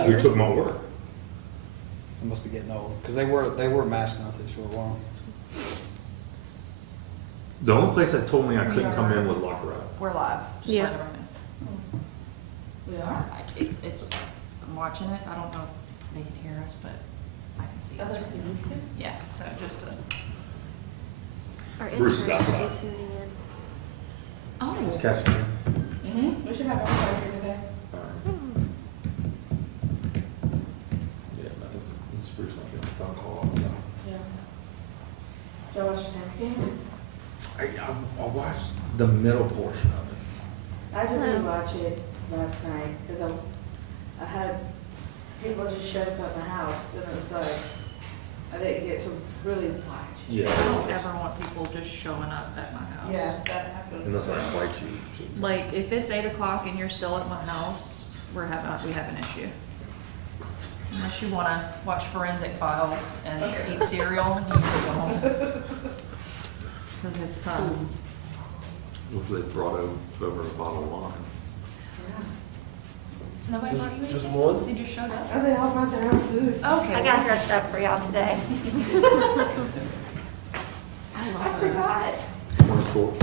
Who took my order? They must be getting old, because they were mascots for a while. The only place that told me I couldn't come in was Locker Room. We're live. Just Yeah. let everyone know. We are? It's, I'm watching it. I don't know if they can hear us, but I can see us. Others than used to? Yeah, so just a. Our Bruce is interns should outside. be tuning in. Oh. It's Cassie. Mm-hmm. We should have our side here today. Yeah, I think Bruce might be on a phone call. So. Yeah. Did y'all watch the Saints game? I watched the middle portion of it. I didn't watch it last night because I had people just showed up at my house and it was like, I didn't get to really watch. Yeah. I don't ever want people just showing up at my house. Yeah, that happens. Unless I invite you. Like, if it's 8 o'clock and you're still at my house, we have an issue. Unless you wanna watch Forensic Files and eat cereal, you can go home. Cause it's tough. They brought over a bottle of wine. Yeah. Nobody brought you Just anything? one? They just showed up? Oh, they all brought their own food. Okay. I got dressed up for y'all today. I I love those. forgot. Morning, Court.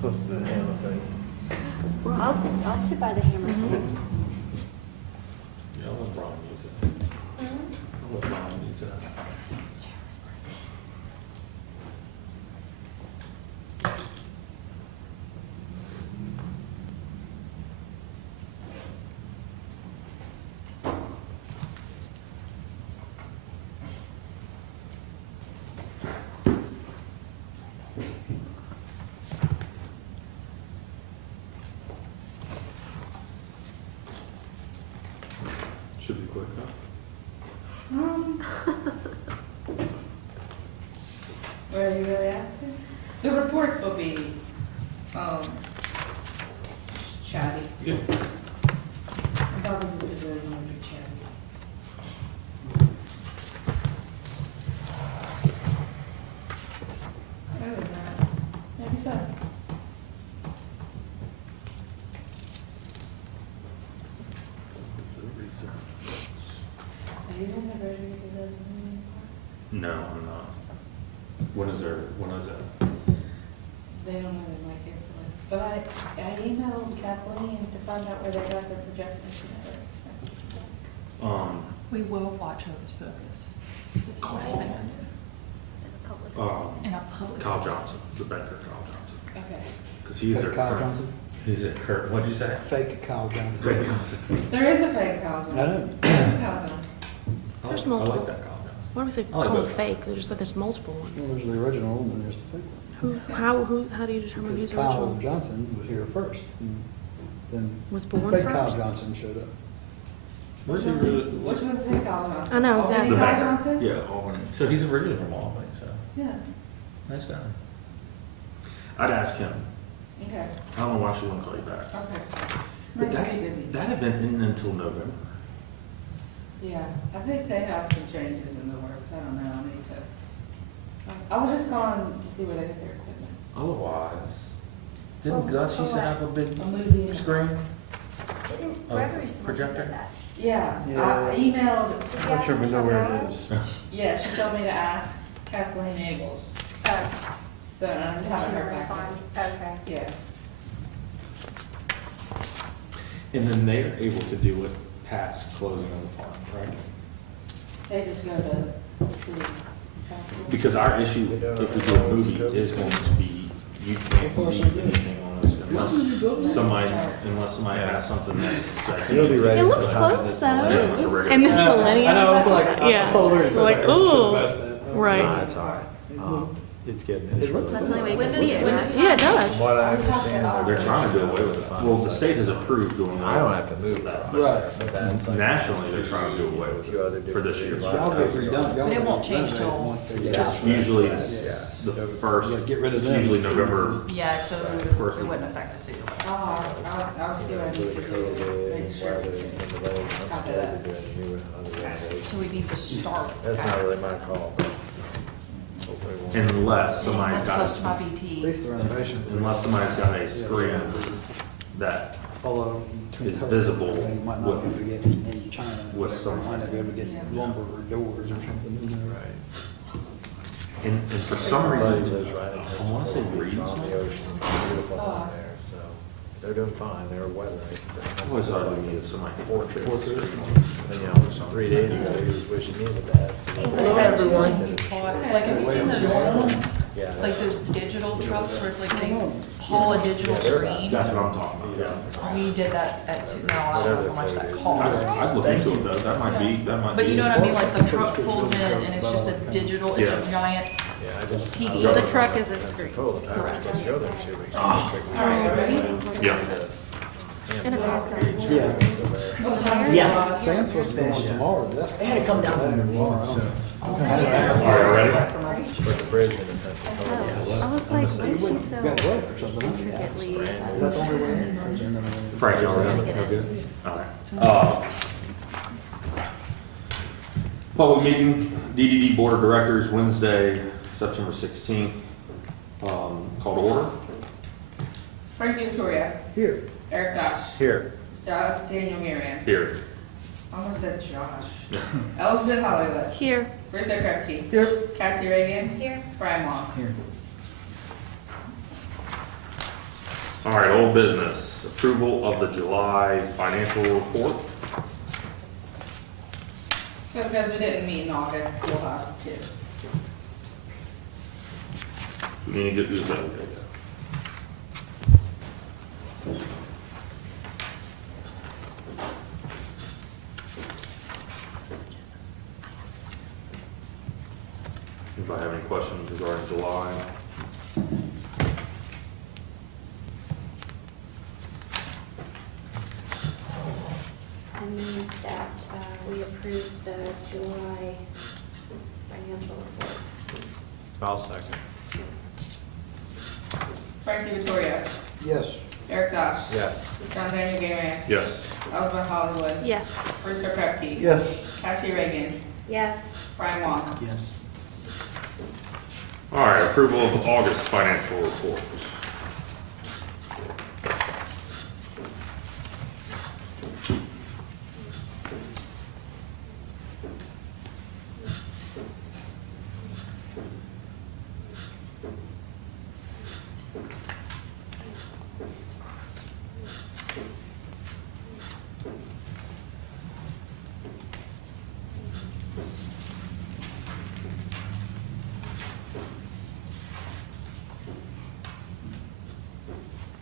Close to the Hammond thing. Well, I'll sit by the hammer. Yeah, I'll let Brian use it. I'll let Brian use it. Should be quick, huh? Are you really active? The reports will be, chatty. Yeah. Probably the pavilion will be chatty. Other than that, maybe so. Are you in the version of 2024? No, I'm not. When is that? They don't know they might get to it. But I emailed Kathleen to find out where they got their projectors together. We will watch Hocus Pocus. It's the last thing I do. In the public. In a public. Kyle Johnson, the banker Kyle Johnson. Okay. Because he's Fake a Kyle Johnson? He's a Kurt. What'd you say? Fake Kyle Johnson. Fake Johnson. There is a fake Kyle I Johnson. know. Kyle Johnson. There's I multiple. like that Kyle Johnson. Why do we say I like call both. fake? There's just that there's multiple Well, ones. there's the original and then there's the fake one. How do you determine Because who's Kyle original? Johnson was here first. And then Was born fake Kyle first? Johnson showed up. What's he really? Which one's fake Kyle Johnson? I know, Albany exactly. The Kyle banker. Johnson? Yeah, Albany. So he's originally from Albany, so Yeah. nice guy. I'd ask him. Okay. I don't know why she wouldn't call you back. I'll text her. But Might just be busy. that event isn't until November. Yeah, I think they have some changes in the works. I don't know. I need to. I was just calling to see where they get their equipment. Otherwise, didn't Oh, Gus used to have a big A movie. screen? Didn't Oh, Gregory's the one who projector? did that? Yeah, Yeah. I emailed, Not sure we know where it is. yeah, she told me to ask Kathleen Abels. So I just haven't heard back. Okay. Yeah. And then they're able to do it past closing of the farm, right? They just go to city council. Because our issue, if we do a movie, is going to be, you can't see anything on this unless somebody has something that's. You'll be ready. It looks So- close though. Yeah, like a regular- And this millennium. I know, I was like, Yeah. I saw Larry. Like, ooh. Right. Nah, it's all right. It's getting. It looks That's the only way you When can does- see it, when right? does Yeah, it From does. what I I was talking understand, to They're trying to do away with it. Well, the state has approved doing away. I don't have to move that. that. Right. But that's like- Nationally, they're trying to do away with A few other it for this year. different Y'all get redone. But it won't change till- It's usually the Yeah. first, Yeah, get rid of it's them. usually November. Yeah, so First it week. wouldn't affect us either way. I'll see what I need to do to make sure. I'm scared of doing a new one, other than So we need to start. that's not really my call, but hopefully it won't. unless Dang, somebody's that's got, close to my At BT. least the renovation. unless somebody's got a screen that, Although between is covers, visible they might not be able to get in China. or with whatever, some- might not be able to get Yeah. lumber or doors or something. Right. and for some Everybody reason, lives right in I wanna say Pensacola, Reeves. on the ocean, it's beautiful down there, so they're doing fine, they're wet right. I always thought we needed somebody to portrait. And, you know, 3 days ago, he was wishing he had the desk. Hello, everyone. Like, have you seen those, Yeah. like those digital trucks where it's like they haul a digital screen? That's what I'm talking about. We did that at two, now I don't know how much that costs. I'd look into it though, that might be, that might be. But you know what I mean, like the truck pulls in and it's just a digital, it's a Yeah. giant Yeah, I just. TV. The truck is a screen. Pensacola, I was supposed to go there 2 weeks. All right, ready? Yeah. In the background. Yeah. Yes. Sam's supposed to be on tomorrow. That's- They had to come down from tomorrow. All right, ready? Put the bridge in Pensacola. I was like, You when wouldn't, she you got fell, wet or something, don't you? get leaves. Is that the only way? in, or is there another way? Frank, y'all ready? Get it. Alright. Public meeting, DDD Board of Directors, Wednesday, September 16th. Call to order. Frank Victoria, Here. Eric Dosh, Here. Daniel Marion, Here. I almost said Josh, Elizabeth Hollywood, Here. Bruce Krepke, Here. Cassie Reagan, Here. Brian Wong. Here. Alright, old business, approval of the July financial report. So because we didn't meet in August, we'll have two. We need to get this done. Anybody have any questions regarding July? I move that we approve the July financial report. I'll second. Frank Victoria, Yes. Eric Dosh, Yes. John Daniel Marion, Yes. Elizabeth Hollywood, Yes. Bruce Krepke, Yes. Cassie Reagan, Yes. Brian Wong. Yes. Alright, approval of August financial report.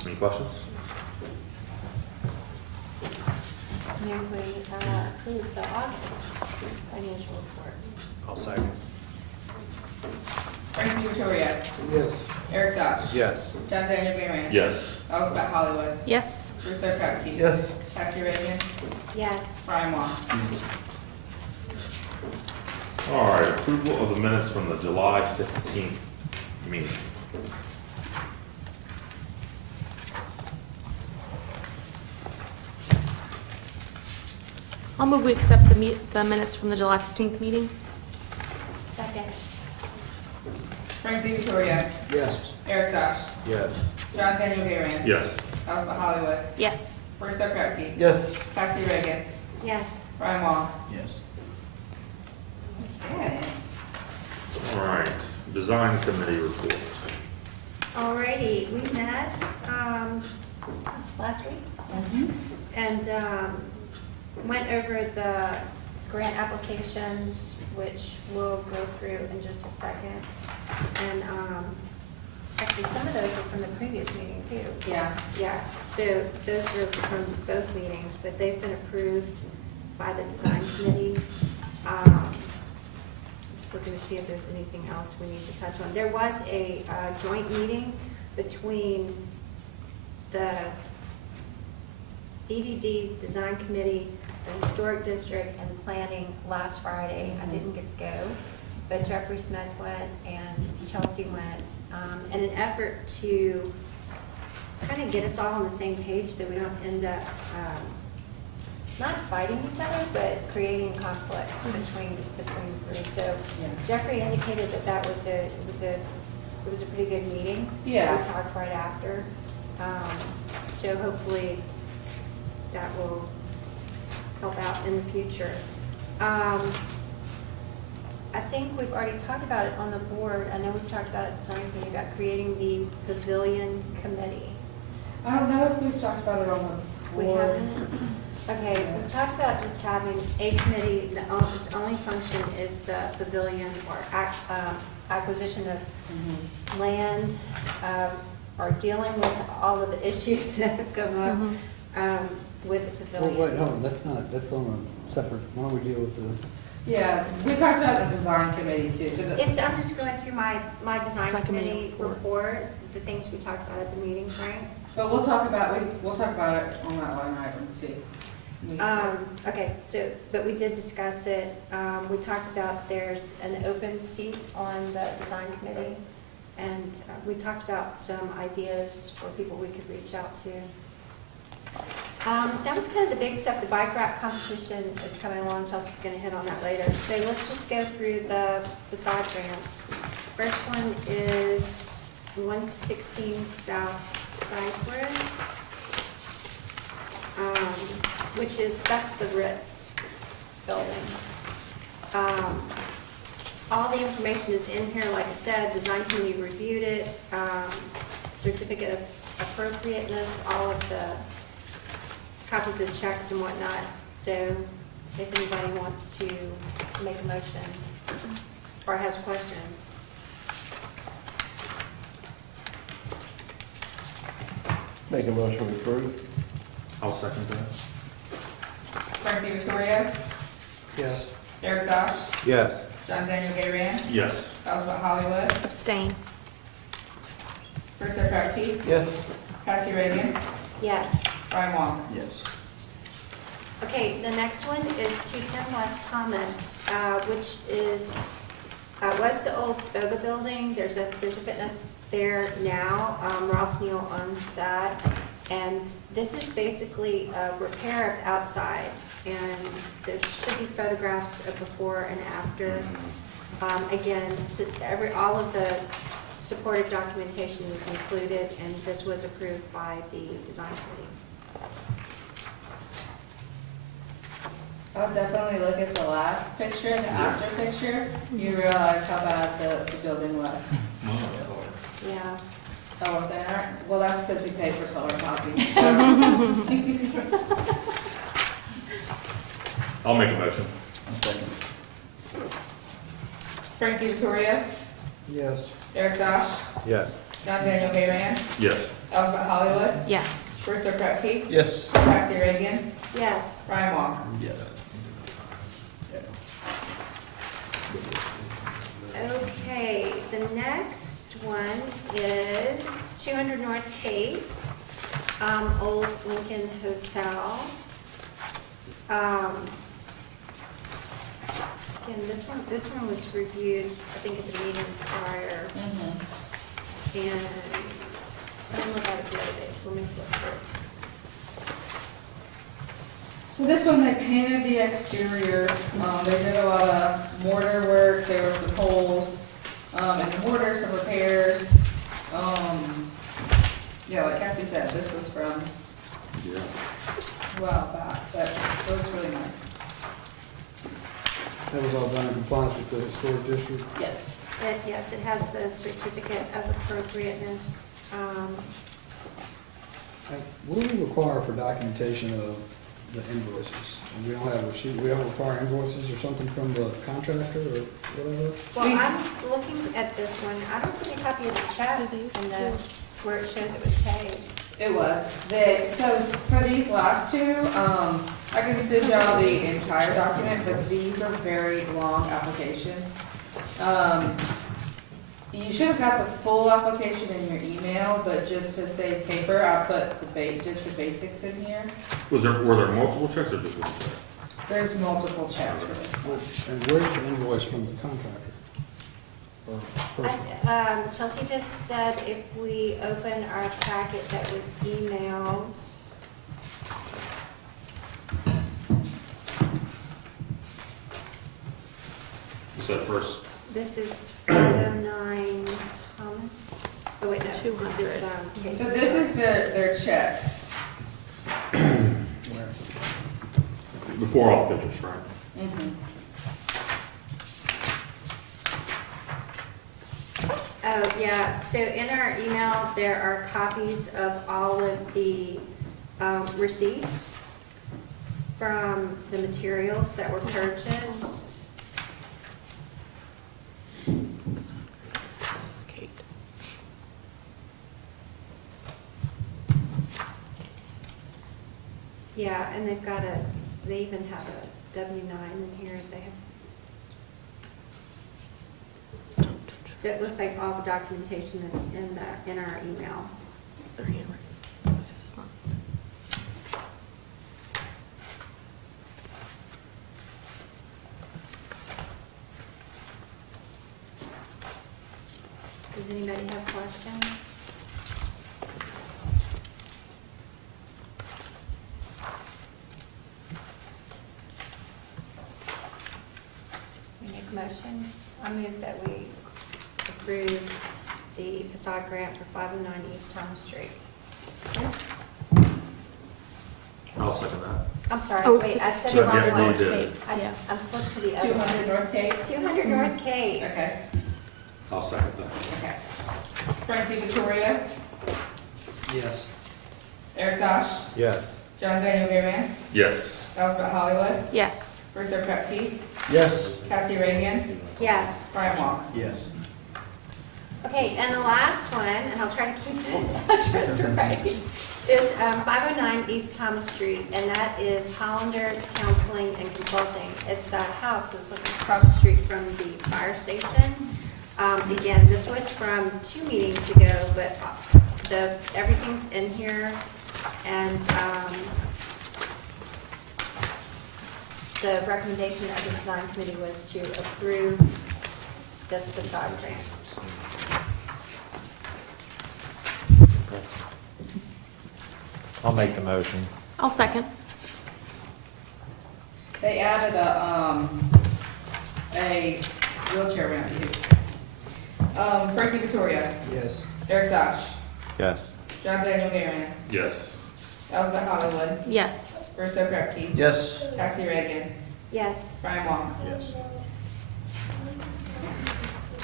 Any questions? May we approve the August financial report? I'll second. Frank Victoria, Yes. Eric Dosh, Yes. John Daniel Marion, Yes. Elizabeth Hollywood, Yes. Bruce Krepke, Yes. Cassie Reagan, Yes. Brian Wong. Alright, approval of the minutes from the July 15th meeting. I'll move we accept the minutes from the July 15th meeting. Second. Frank Victoria, Yes. Eric Dosh, Yes. John Daniel Marion, Yes. Elizabeth Hollywood, Yes. Bruce Krepke, Yes. Cassie Reagan, Yes. Brian Wong. Yes. Okay. Alright, design committee report. Alrighty, we met, last week. And, went over the grant applications, which we'll go through in just a second. And, actually, some of those were from the previous meeting too. Yeah. Yeah, so those are from both meetings, but they've been approved by the design committee. Just looking to see if there's anything else we need to touch on. There was a joint meeting between the DDD Design Committee, the Historic District, and Planning last Friday. I didn't get to go, but Jeffrey Smith went and Chelsea went, in an effort to kind of get us all on the same page so we don't end up not fighting each other, but creating conflicts between the groups. So Jeffrey indicated that that was it was a pretty good meeting. Yeah. We talked right after. So hopefully that will help out in the future. I think we've already talked about it on the board. I know we've talked about it at the design committee about creating the Pavilion Committee. I don't know if we've talked about it on the We board. haven't? Okay, we talked about just having a committee, its only function is the pavilion or acquisition of land, or dealing with all of the issues that have come up, with the Well, pavilion. wait, no, that's not, that's on a separate, why don't we deal with the, Yeah, we talked about the design committee too, so the, I'm just going through my design Design committee committee report, the things we talked about at the meeting, Frank. but we'll talk about it on that line item too. Okay, so, but we did discuss it. We talked about there's an open seat on the design committee, and we talked about some ideas for people we could reach out to. That was kind of the big stuff. The bike rack competition is coming along. Chelsea's gonna hit on that later. So let's just go through the side grants. First one is 116 South Cypress. That's the Ritz building. All the information is in here, like I said, design committee reviewed it, certificate of appropriateness, all of the copies of checks and whatnot. So if anybody wants to make a motion or has questions. Make a motion to approve. I'll second that. Frank DiVittorio, yes. Eric Dosh, Yes. John Daniel Gayran, Yes. Elizabeth Hollywood, Abstain. Bruce Krupke, Yes. Cassie Reagan, Yes. Brian Wong. Yes. Okay, the next one is 210 West Thomas, which is, was the old Spoga building. There's a fitness there now. Ross Neal owns that. And this is basically a repair of outside. And there should be photographs of before and after. Again, so all of the supportive documentation is included, and this was approved by the design committee. I'll definitely look at the last picture and the after picture. You realize how bad the building was. Yeah. Oh, if they aren't, well, that's because we pay for color copies, so. I'll make a motion. Second. Frank DiVittorio, Yes. Eric Dosh, Yes. John Daniel Gayran, Yes. Elizabeth Hollywood, Yes. Bruce Krupke, Yes. Cassie Reagan, Yes. Brian Wong. Yes. Okay, the next one is 200 North Kate, Old Lincoln Hotel. Again, this one was reviewed, I think, at the meeting prior, and I didn't look at it the other day, so let me flip through. So this one, they painted the exterior, they did a lot of mortar work, there was some holes, in the mortar, some repairs. Yeah, like Cassie said, this was from Yeah. a while back, but it was really nice. That was all done in compliance with the historic district. Yes. Yes, it has the certificate of appropriateness. What do we require for documentation of the invoices? We don't have a sheet, we don't require invoices or something from the contractor or whatever? Well, I'm looking at this one, I don't see a copy of the check in this, where it shows it was paid. It was. So for these last two, I can send y'all the entire document, but these are very long applications. You should have got the full application in your email, but just to save paper, I put just the basics in here. Were there multiple checks or just one check? There's multiple checks for this one. And where's the invoice from the contractor? Or person? Chelsea just said if we open our packet that was emailed. said first, This is 509 Thomas. Oh, wait, no, this is, 200. So this is their checks. before all pictures, right? Mm-hmm. Oh, yeah, so in our email, there are copies of all of the receipts from the materials that were purchased. This is Kate. Yeah, and they've got they even have a W-9 in here, they have. So it looks like all the documentation is in our email. They're handwritten. This is not. Does anybody have questions? We make a motion. I move that we approve the facade grant for 509 East Thomas Street. I'll second that. I'm sorry, Oh, wait, this I is said Yeah, the wrong yeah, no, one. you did. Yeah. I flipped to the other one. 200 North Cape. 200 North Cape. Okay. I'll second that. Okay. Frank D. Victoria, Yes. Eric Dosh, Yes. John Daniel Beerman, Yes. Elspeth Hollywood, Yes. Bruce Pepke, Yes. Cassie Reagan, Yes. Brian Walks. Yes. Okay, and the last one, and I'll try to keep the address right, is 509 East Thomas Street, and that is Hollander Counseling and Consulting. It's a house that's across the street from the fire station. Again, this was from 2 meetings ago, but everything's in here, and the recommendation of the design committee was to approve this facade grant. I'll make the motion. I'll second. They added a wheelchair ramp here. Frank D. Victoria, Yes. Eric Dosh, Yes. John Daniel Beerman, Yes. Elspeth Hollywood, Yes. Bruce Pepke, Yes. Cassie Reagan, Yes. Brian Walks. Yes.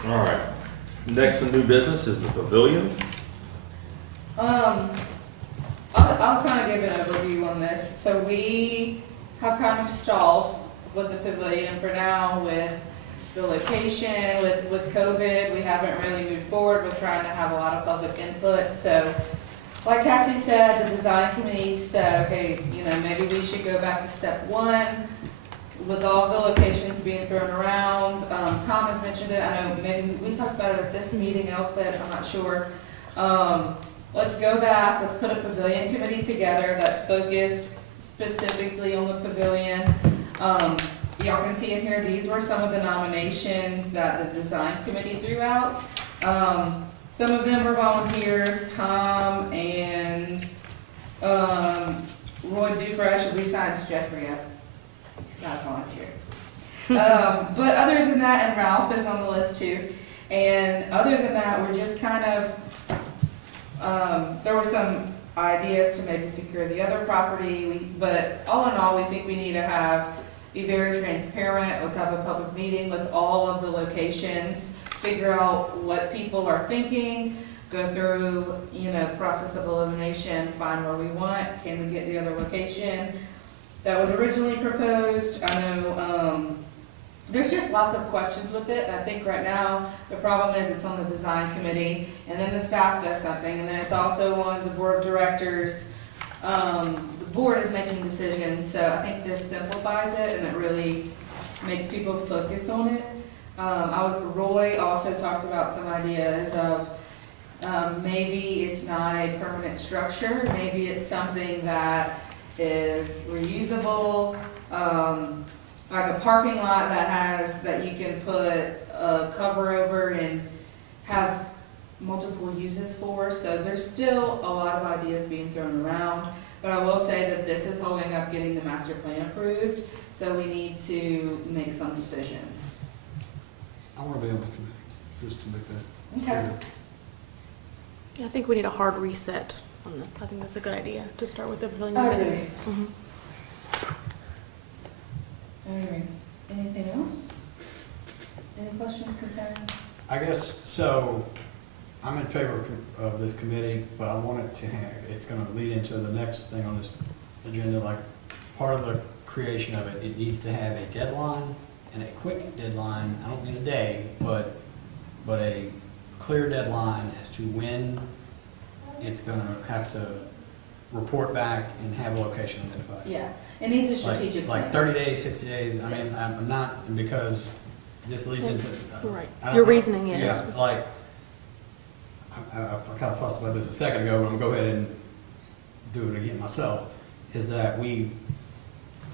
All right. Next in new business is the pavilion. I'll kind of give an overview on this. So we have kind of stalled with the pavilion for now with the location, with COVID. We haven't really moved forward with trying to have a lot of public input. So like Cassie said, the design committee said, okay, maybe we should go back to step 1 with all the locations being thrown around. Tom has mentioned it. I know maybe we talked about it at this meeting, Elspeth, I'm not sure. Let's go back, let's put a pavilion committee together that's focused specifically on the pavilion. Y'all can see in here, these were some of the nominations that the design committee threw out. Some of them were volunteers, Tom and Roy Dufresh, we signed Jeffrey up. He's not a volunteer. But other than that, and Ralph is on the list too. And other than that, we're just kind of, there were some ideas to maybe secure the other property, but all in all, we think we need to be very transparent. Let's have a public meeting with all of the locations, figure out what people are thinking, go through, process of elimination, find where we want, can we get the other location that was originally proposed. I know, there's just lots of questions with it, and I think right now, the problem is it's on the design committee, and then the staff does something, and then it's also on the board of directors. The board is making decisions, so I think this simplifies it, and it really makes people focus on it. Roy also talked about some ideas of maybe it's not a permanent structure, maybe it's something that is reusable, like a parking lot that you can put a cover over and have multiple uses for. So there's still a lot of ideas being thrown around, but I will say that this is holding up getting the master plan approved, so we need to make some decisions. I wanna be on this committee, just to make that Okay. clear. Yeah, I think we need a hard reset on that. I think that's a good idea to start with the Pavilion I Committee. agree. Mhm. I agree. Anything else? Any questions, concerns? I guess, so, I'm in favor of this committee, but I want it to have, it's gonna lead into the next thing on this agenda, like, part of the creation of it, it needs to have a deadline, and a quick deadline, I don't mean a day, but a clear deadline as to when it's gonna have to report back and have a location identified. Yeah, it needs a strategic plan. Like 30 days, 60 days, I mean, Yes. I'm not, because this leads into. Right. I don't Your know. reasoning is. Yeah, like, I kind of fussed about this a second ago, but I'm gonna go ahead and do it again myself, is that we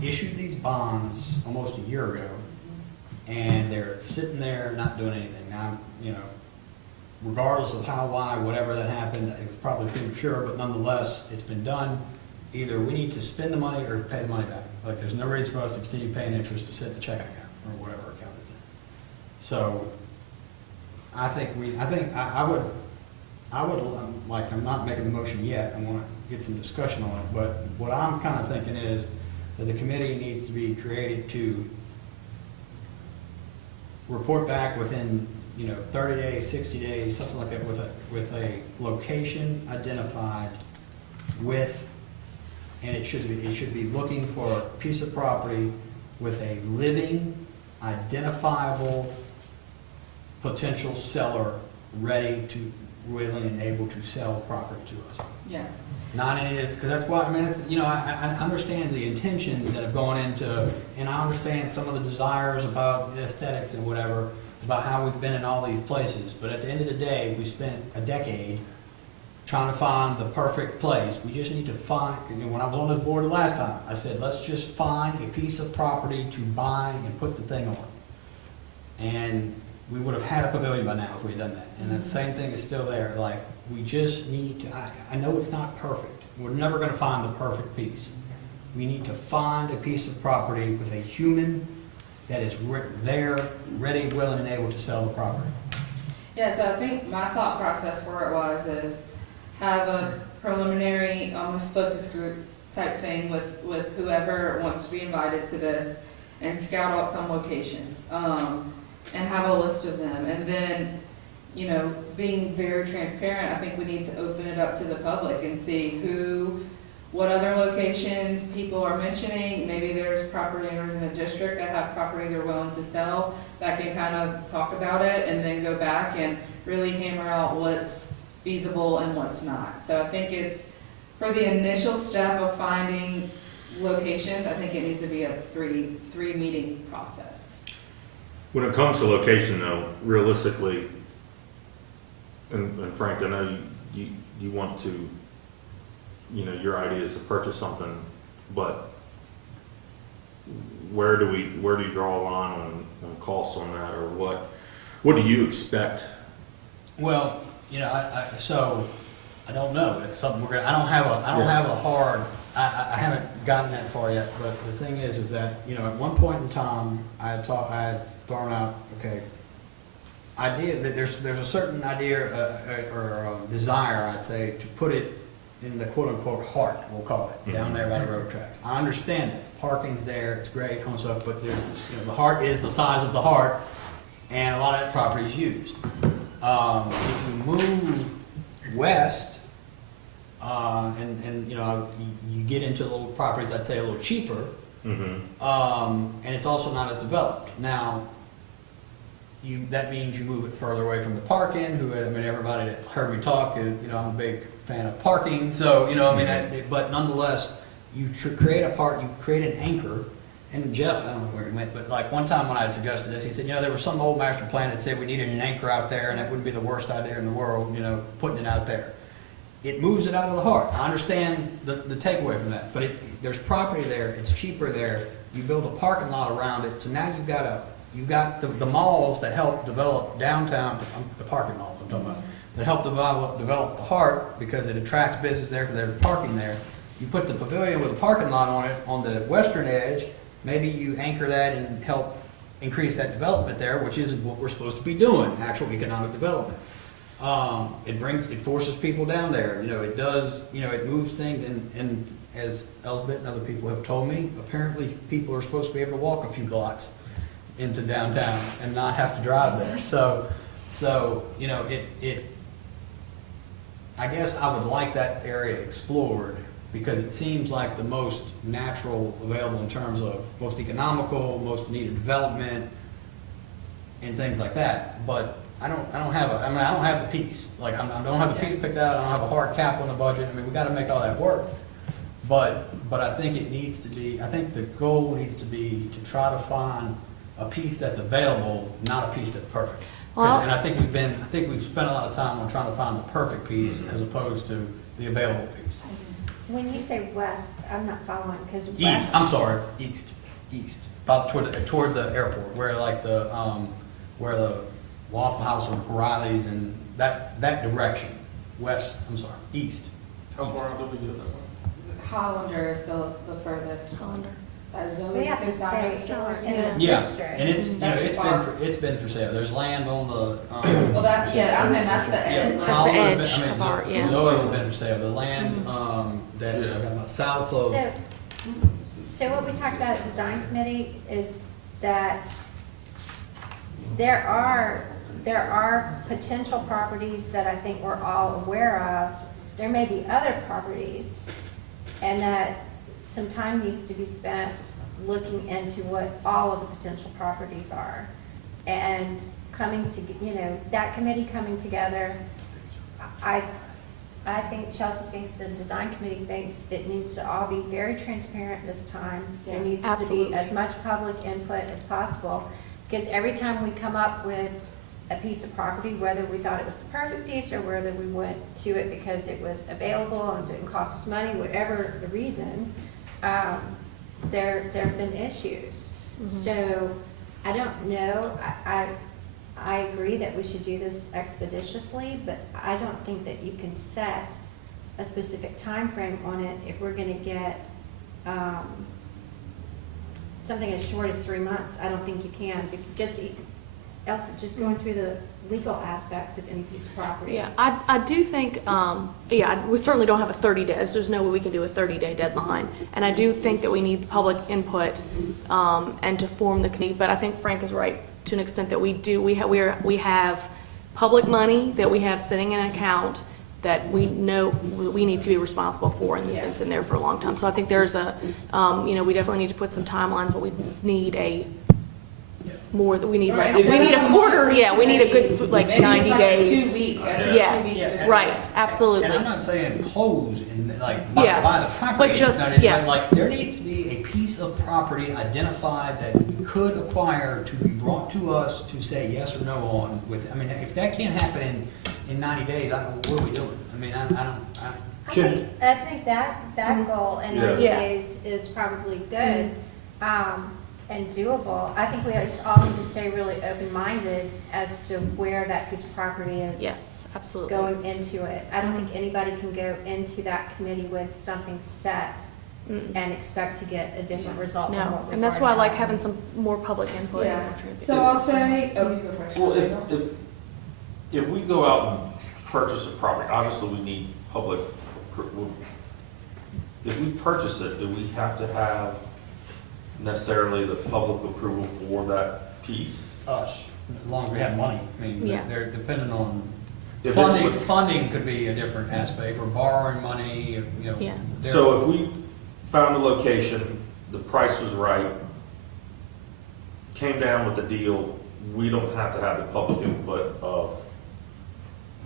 issued these bonds almost a year ago, and they're sitting there not doing anything. Now, you know, regardless of how, why, whatever that happened, it was probably premature, but nonetheless, it's been done. Either we need to spend the money or pay the money back. Like, there's no reason for us to continue paying interest to sit in the checking account, or whatever account it's in. So, I would, like, I'm not making a motion yet, I wanna get some discussion on it, but what I'm kinda thinking is that the committee needs to be created to report back within, 30 days, 60 days, something like that, with a location identified with, and it should be looking for a piece of property with a living, identifiable potential seller ready to, willing and able to sell property to us. Yeah. Not any of, because that's why, I mean, it's, I understand the intentions that have gone into, and I understand some of the desires about aesthetics and whatever, about how we've been in all these places, but at the end of the day, we spent a decade trying to find the perfect place. We just need to find, when I was on this board the last time, I said, let's just find a piece of property to buy and put the thing on. And we would have had a pavilion by now if we had done that. And the same thing is still there. Like, we just need to, I know it's not perfect. We're never gonna find the perfect piece. We need to find a piece of property with a human that is there, ready, willing, and able to sell the property. Yeah, so I think my thought process for it is have a preliminary, almost focus group type thing with whoever wants to be invited to this, and scout out some locations, and have a list of them. And then, being very transparent, I think we need to open it up to the public and see what other locations people are mentioning. Maybe there's property owners in the district that have property they're willing to sell that can kind of talk about it, and then go back and really hammer out what's feasible and what's not. So I think it's, for the initial step of finding locations, I think it needs to be a three meeting process. When it comes to location though, realistically, and Frank, I know you want to, your idea is to purchase something, but where do you draw a line on costs on that, or what do you expect? Well, so I don't know. It's something I don't have a hard. I haven't gotten that far yet. But the thing is that at one point in time, I had thrown out idea that there's a certain idea or desire, I'd say, to put it in the quote unquote heart, we'll call it, down there by the railroad tracks. I understand it. The parking's there. It's great, and stuff. But the heart is the size of the heart, and a lot of that property is used. If you move west, and you get into little properties, I'd say a little cheaper, and it's also not as developed. Now, that means you move it further away from the parking. Everybody that heard me talk, I'm a big fan of parking. So, but nonetheless, you create an anchor. And Jeff, I don't know where he went, but like one time when I had suggested this, he said, there was some old master plan that said we needed an anchor out there, and that wouldn't be the worst idea in the world, putting it out there. It moves it out of the heart. I understand the takeaway from that, but there's property there. It's cheaper there. You build a parking lot around it, so now you've got the malls that help develop downtown. The parking malls I'm talking about, that help develop the heart, because it attracts business there because there's parking there. You put the pavilion with a parking lot on it on the western edge. Maybe you anchor that and help increase that development there, which is what we're supposed to be doing, actual economic development. It forces people down there, it does, it moves things, and as Elsbeth and other people have told me, apparently people are supposed to be able to walk a few blocks into downtown and not have to drive there. So, I guess I would like that area explored, because it seems like the most natural available in terms of most economical, most needed development, and things like that. But I don't have the piece. Like, I don't have the piece picked out. I don't have a hard cap on the budget. I mean, we got to make all that work. But I think it needs to be. I think the goal needs to be to try to find a piece that's available, not a piece that's perfect. Well, And I think we've spent a lot of time on trying to find the perfect piece as opposed to the available piece. When you say west, I'm not following, because East. west. I'm sorry. East. About toward the airport, where like the Waffle House or O'Reilly's and that direction. West. I'm sorry. East. How far out do we get that one? Hollander is the furthest. Hollander. We Zoe's have to McDonald's stay store. in the Yeah, district. and That's far. it's been for sale. There's land on the. Well, that's the end. That's the edge of our, yeah. Zoe's been for sale. The land that is about south of. So what we talked about at design committee is that there are potential properties that I think we're all aware of. There may be other properties, and that some time needs to be spent looking into what all of the potential properties are. And coming to, that committee coming together, I think Chelsea thinks, the design committee thinks it needs to all be very transparent this time. There needs to Absolutely. be as much public input as possible, because every time we come up with a piece of property, whether we thought it was the perfect piece or whether we went to it because it was available and didn't cost us money, whatever the reason, there have been issues. So I don't know. I agree that we should do this expeditiously, but I don't think that you can set a specific time frame on it if we're going to get something as short as 3 months. I don't think you can. Just going through the legal aspects of any piece of property. Yeah, I do think, we certainly don't have a 30 days. There's no way we can do a 30-day deadline. And I do think that we need public input and to form the committee. But I think Frank is right to an extent that we have public money that we have sitting in an account that we know we need to be responsible for, and that's been sitting there for a long time. So I think there's we definitely need to put some timelines, but we need we need a quarter, we need a good, like, Maybe 90 it's like days. 2 week, every 2 Yes, weeks. right, absolutely. And I'm not saying close and like Yeah, buy the property. but just- but yes. like there needs to be a piece of property identified that we could acquire to be brought to us to say yes or no on. If that can't happen in 90 days, what are we doing? I think that goal in 90 Yeah. days is probably good and doable. I think we just all need to stay really open-minded as to where that piece of property is. Yes, absolutely. Going into it. I don't think anybody can go into that committee with something set and expect to get a different result than what No, we've and that's why I already like done. having some more public input. and Yeah. more transparency. So I'll say, you go first. Well, if we go out and purchase a property, obviously we need public, if we purchase it, do we have to have necessarily the public approval for that piece? Us, as long as we have money. Yeah. They're dependent on If it's funding. with- Funding could be a different aspect, or borrowing money, Yeah. they're- So if we found a location, the price was right, came down with a deal, we don't have to have the public input of.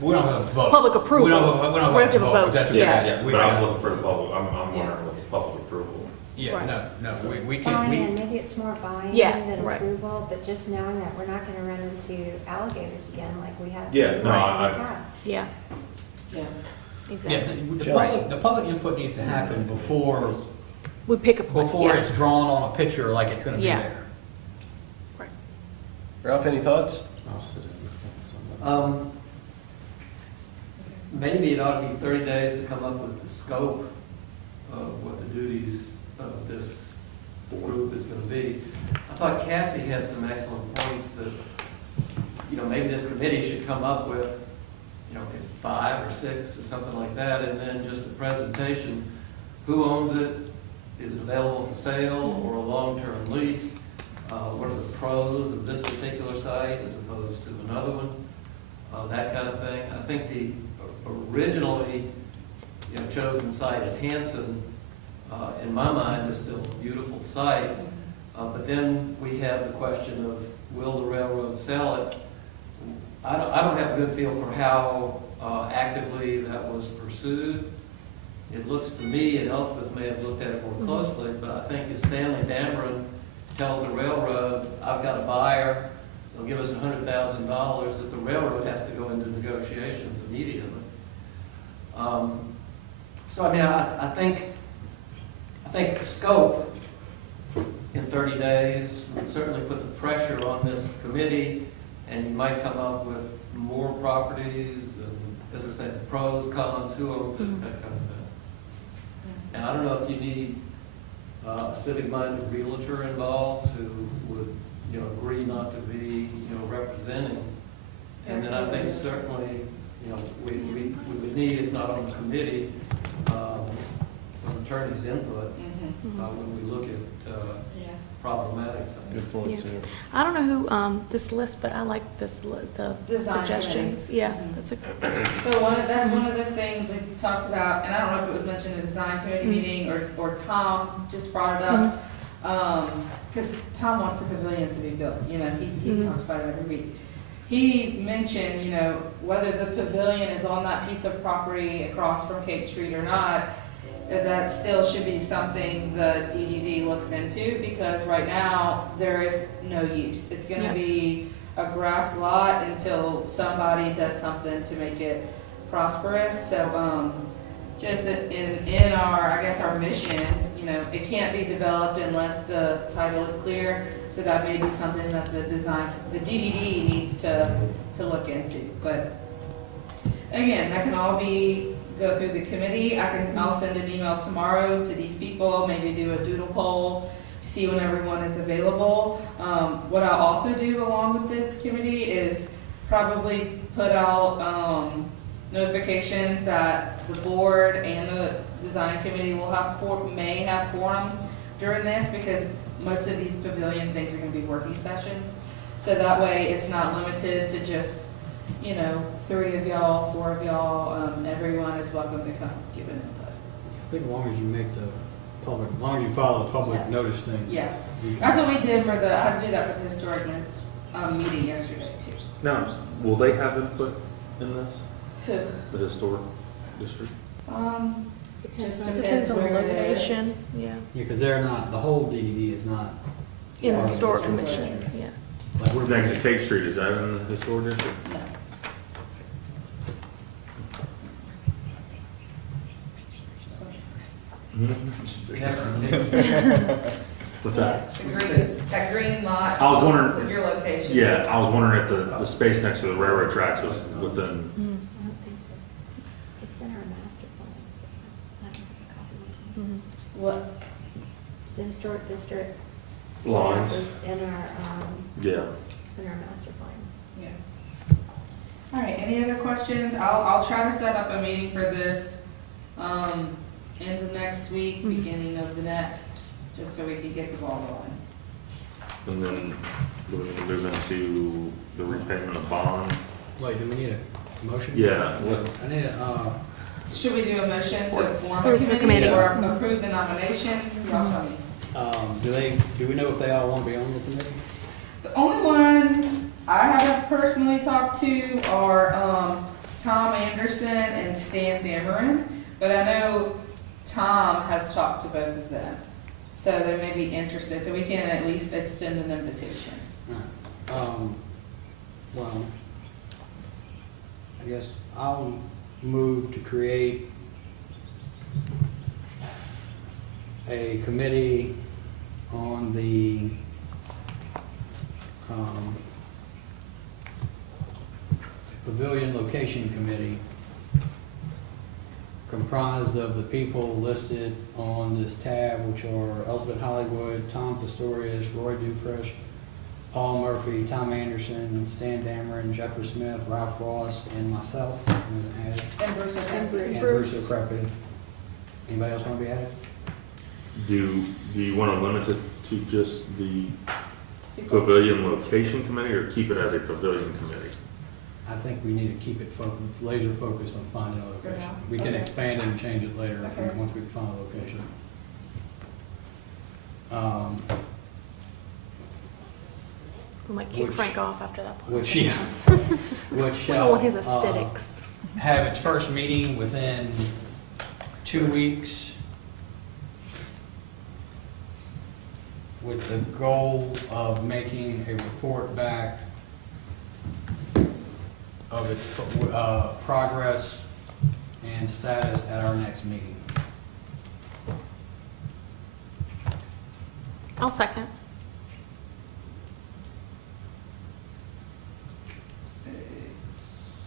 we don't have to vote. Public approval. We don't have We have to to vote. vote, That's what yeah. it is. But I'm looking for the public, I'm wondering what the public approval. Yeah, Right. no, we can, Buy-in, maybe it's more buy-in Yeah, than right. approval, but just knowing that we're not gonna run into alligators again like we have Yeah, in no, the I- past. Yeah, Yeah. yeah, exactly. the public input needs to happen before We pick a place. before it's drawn on a picture like it's gonna be Yeah. there. Ralph, any thoughts? Maybe it ought to be 30 days to come up with the scope of what the duties of this group is gonna be. I thought Cassie had some excellent points that, you know, maybe this committee should come up with, you know, 5 or 6 or something like that, and then just a presentation. Who owns it? Is it available for sale or a long-term lease? What are the pros of this particular site as opposed to another one? That kind of thing. I think the originally, you know, chosen site at Hanson, in my mind, is still a beautiful site. But then we have the question of, will the railroad sell it? I don't have a good feel for how actively that was pursued. It looks to me, and Elspeth may have looked at it more closely, but I think if Stanley Dameron tells the railroad, I've got a buyer, they'll give us $100,000, that the railroad has to go into negotiations immediately. So I mean, I think scope in 30 days would certainly put the pressure on this committee, and you might come up with more properties, and as I said, pros, cons, who owns it, that kind of thing. And I don't know if you need a civic-minded realtor involved who would, you know, agree not to be, you know, representing. And then I think certainly, you know, we would need, if not on the committee, some attorney's input when we look at problematic Good things. point, Yeah. too. I don't know who, this list, but I like this, the Design suggestions. committee. Yeah, that's a, So that's one of the things we talked about, and I don't know if it was mentioned in a design committee meeting or Tom just brought it up. Because Tom wants the pavilion to be built, you know, he talks about it every week. He mentioned, you know, whether the pavilion is on that piece of property across from Cape Street or not, that still should be something the DDD looks into, because right now, there is no use. It's gonna be a grass lot until somebody does something to make it prosperous. So, just in our, I guess, our mission, you know, it can't be developed unless the title is clear. So that may be something that the DDD needs to look into. But again, that can all go through the committee. I'll send an email tomorrow to these people, maybe do a doodle poll, see when everyone is available. What I'll also do along with this committee is probably put out notifications that the board and the design committee may have quorums during this, because most of these pavilion things are going to be working sessions. So that way it's not limited to just, you know, 3 of y'all, 4 of y'all. Everyone is welcome to come give an input. I think as long as you make the public, as long as you follow the public notice thing. Yeah. you can- That's what we did I had to do that for the historic meeting yesterday too. Now, will they have input in this, Who? the historic district? Just depends on the where it is. location, yeah. Yeah, because they're not, the whole DDD is not. In the part of historic this commission, yeah. Like we're Next to Cape Street, is that in the historic district? No. What's that? That green lot. I was wondering- With your location. Yeah, I was wondering if the space next to the railroad tracks was within, I don't think so. It's in our master plan. Let me get a copy. What? The historic district. lines. Is in our Yeah. master plan. Yeah. All right, any other questions? I'll try to set up a meeting for this, end of next week, beginning of the next, just so we can get the ball rolling. And then do we need to move into the repayment of bond? Wait, do we need a motion? Yeah. I need a, Should we do a motion to form a Approve the committee committee. or approve the nomination? Y'all tell me. do we know if they all want to be on the committee? The only ones I haven't personally talked to are, Tom Anderson and Stan Dameron, but I know Tom has talked to both of them, so they may be interested, so we can at least extend an invitation. Well, I guess I'll move to create a committee on the Pavilion Location Committee, comprised of the people listed on this tab, which are Elizabeth Hollywood, Tom Pistorius, Roy Dufresh, Paul Murphy, Tom Anderson, Stan Dameron, Jeffrey Smith, Ralph Ross, and myself. And Bruce, okay. And Bruce. And Bruce O'Crepid. Anybody else want to be added? Do you want to limit it to just the Pavilion Location Committee, or keep it as a Pavilion Committee? I think we need to keep it laser focused on finding a location. now? We can Okay. expand it and change it later Okay. once we find a location. We might kick Which- Frank off after that point. Which, yeah, which We don't want his shall, aesthetics. have its first meeting within 2 weeks with the goal of making a report back of its progress and status at our next meeting. I'll second.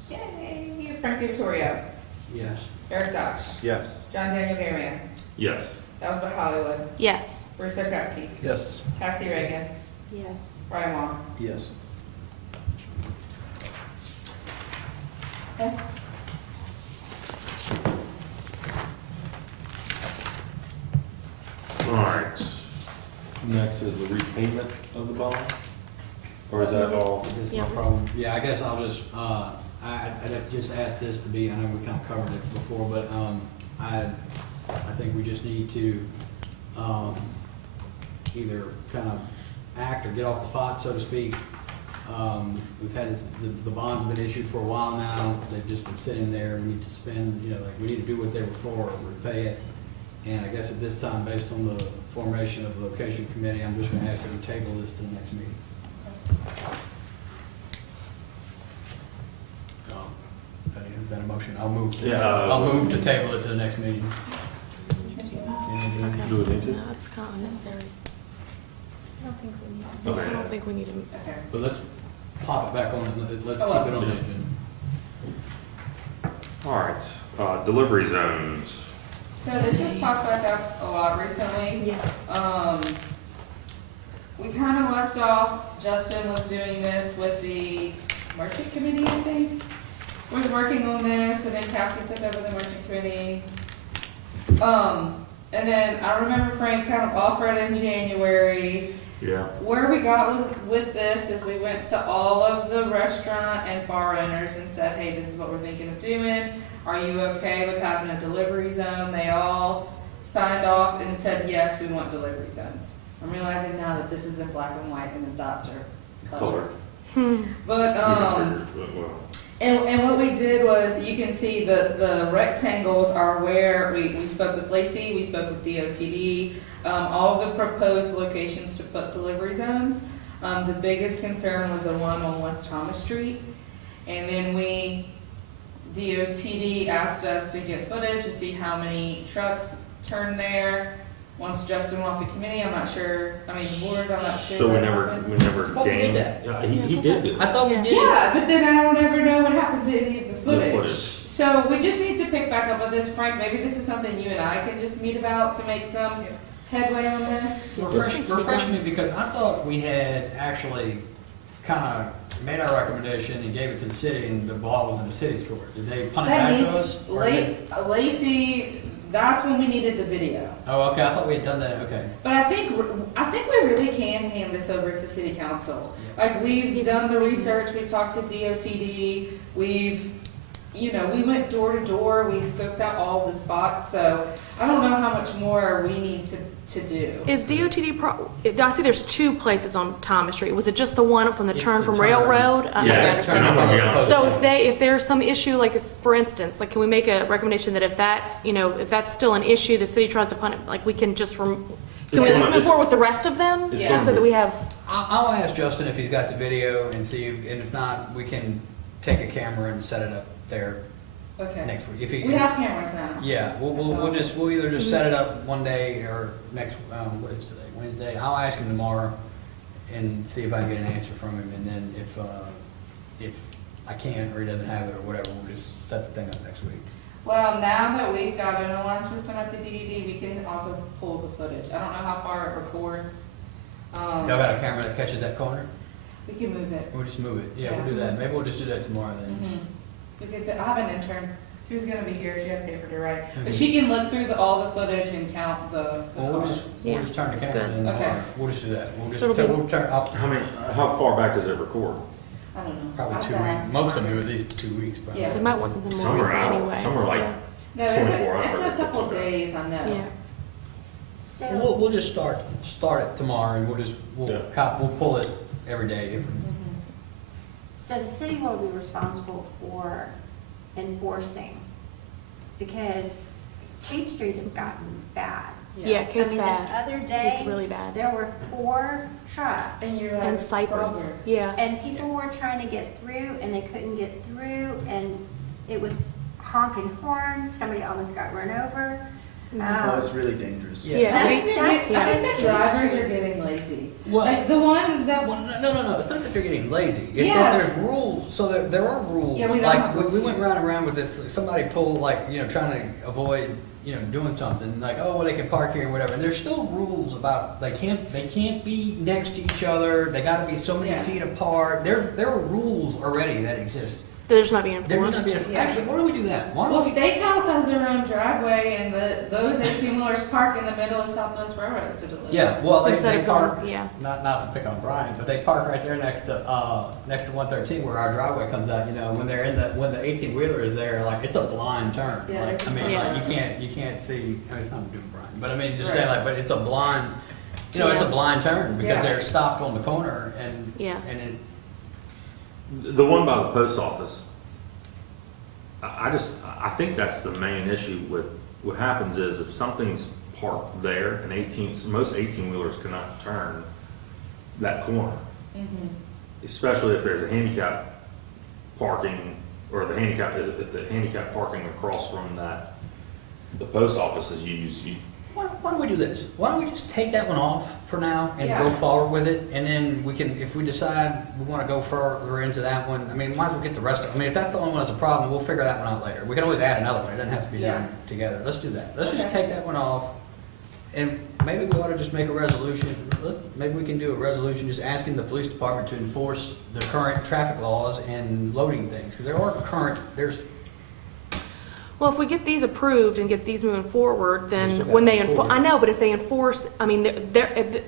Yay, Frank Vittorio, Yes. Eric Dosh, Yes. John Daniel Garriott, Yes. Elizabeth Hollywood, Yes. Bruce O'Crepid, Yes. Cassie Reagan, Yes. Brian Wong. Yes. Okay. All right. Next is the repayment of the bond? Or is that all? Is this Yeah, my problem? Yeah, I guess I'll just, I'd have to just ask this to be, I know we kind of covered it before, but, I think we just need to, either kind of act or get off the pot, so to speak. We've had this, the bonds have been issued for a while now, they've just been sitting there, we need to spend, like, we need to do what they were for, repay it. And I guess at this time, based on the formation of the location committee, I'm just gonna ask that we table this to the next meeting. Is that a motion? I'll move to, Yeah. I'll move to table it to the next meeting. Okay. Do it into? No, it's kind of unnecessary. I don't think we need. Okay. I don't think we need to. Okay. But let's pop it back on, let's Oh, keep it on the yeah. agenda. All right, delivery zones. So this has popped back up a lot recently. Yeah. We kind of left off, Justin was doing this with the merchant committee, I think. Was working on this, and then Cassie took over the merchant committee. And then I remember Frank kind of offered in January. Yeah. Where we got was with this is we went to all of the restaurant and bar owners and said, hey, this is what we're thinking of doing. Are you okay with having a delivery zone? They all signed off and said, yes, we want delivery zones. I'm realizing now that this is in black and white and the dots are colored. But, and what we did was, you can see the rectangles are where we spoke with Lacey, we spoke with DOTD, all of the proposed locations to put delivery zones. The biggest concern was the one on West Thomas Street. And then DOTD asked us to get footage to see how many trucks turned there. Once Justin went off the committee, I'm not sure, I mean, the board, I'm not sure. So we what never happened. thought we did gained. that. Yeah, he did do I that. thought we did. Yeah, but then I don't ever know what happened to any of the The footage. footage. So we just need to pick back up with this, Frank, maybe this is something you and I can just meet about to make some headway on this. Refresh me, because I thought we had actually kind of made our recommendation and gave it to the city, and the ball was in the city's court. Did they punt it That back to needs, us? Or did- Lacey, that's when we needed the video. Oh, okay, I thought we had done that, okay. But I think we really can hand this over to city council. Like, we've done the research, we've talked to DOTD, we went door to door, we scoped out all the spots, so I don't know how much more we need to do. Is DOTD I see there's two places on Thomas Street. Was it just the one from the It's turn the from turn. Railroad? Yes, Turn and I'm gonna be from the honest. So if there's some issue, like for instance, like can we make a recommendation that if that's still an issue, the city tries to punt it, like we can just, can we at least move forward with the rest of them? It's Just so gonna that we have, I'll ask Justin if he's got the video and see, and if not, we can take a camera and set it up there Okay. next week. If he, We have cameras now. yeah, we'll either just set it up one day or next, what is today, Wednesday? I'll ask him tomorrow and see if I can get an answer from him, and then if I can't or he doesn't have it or whatever, we'll just set the thing up next week. Well, now that we've got an alarm system at the DDD, we can also pull the footage. I don't know how far it records. Y'all got a camera that catches that corner? We can move it. We'll just move it. Yeah, we'll Yeah. do that. Maybe we'll just do that tomorrow then. We could say, I have an intern. She was gonna be here. She had paper to write, but Mhm. she can look through all the footage and count the Well, we'll cars. just Yeah, turn the that's camera good. in Okay. tomorrow. We'll just do that. We'll just, So it'll be- we'll turn, How far back does it record? I don't know. probably I'll 2 have to weeks. ask Most of them do Marcus. at least 2 weeks, probably. Yeah. They might want something more Some are recent out. anyway. Some are like Yeah. No, it's 24 a hours. couple days, I know. Yeah. So, We'll just start it tomorrow and we'll pull it every day. so the city will be responsible for enforcing, because Kate Street has gotten bad. Yeah, Kate's I mean, bad. the other It's day, really bad. there were 4 trucks. And you're And Cypress, Kroger. yeah. And people were trying to get through and they couldn't get through, and it was honking horns, somebody almost got run over. Oh, it's really dangerous. Yeah. Yeah, I we- think the drivers are getting lazy. Well, Like the one that well, no. It's not that they're getting lazy. It's Yeah. that there's rules. So there are rules. Yeah, we don't like have rules we went here. round and round with this. Somebody pulled trying to avoid doing something like, oh well, they can park here and whatever. And there's still rules about they can't be next to each other. They got to be so many Yeah. feet apart. There are rules already that exist. They're just not being They're just enforced. not being, Yeah. actually, why don't we do that? Why don't Well, we? Steakhouse has their own driveway, and those 18-wheelers park in the middle of Southwest Railroad to deliver. Yeah, well, Instead they of going, park. yeah. Not to pick on Brian, but they park right there next to 113 where our driveway comes out. When the 18-wheeler is there, like it's a blind turn. Yeah, Like, they're I mean, just- like you can't see. I mean, it's not doing Brian, but I mean, just Right. saying like, but it's a blind. It's a Yeah. blind turn because Yeah. they're stopped on the corner and Yeah. and it. The one by the post office, I think that's the main issue with, what happens is if something's parked there, most 18-wheelers cannot turn that corner, Mhm. especially if there's a handicap parking, or if the handicap parking across from the post office is used, Why don't we do this? Why don't we just take that one off for now and Yeah. go forward with it? And then we can, if we decide we want to go further into that one, I mean, might as well get the rest of it. I mean, if that's the only one that's a problem, we'll figure that one out later. We can always add another one. It doesn't have to be done together. Let's do that. Let's just Okay. take that one off. And maybe we ought to just make a resolution. Maybe we can do a resolution just asking the police department to enforce the current traffic laws and loading things. Because Well, if we get these approved and get these moving forward, They still then got when to they enforce. I know, but if they enforce, I mean,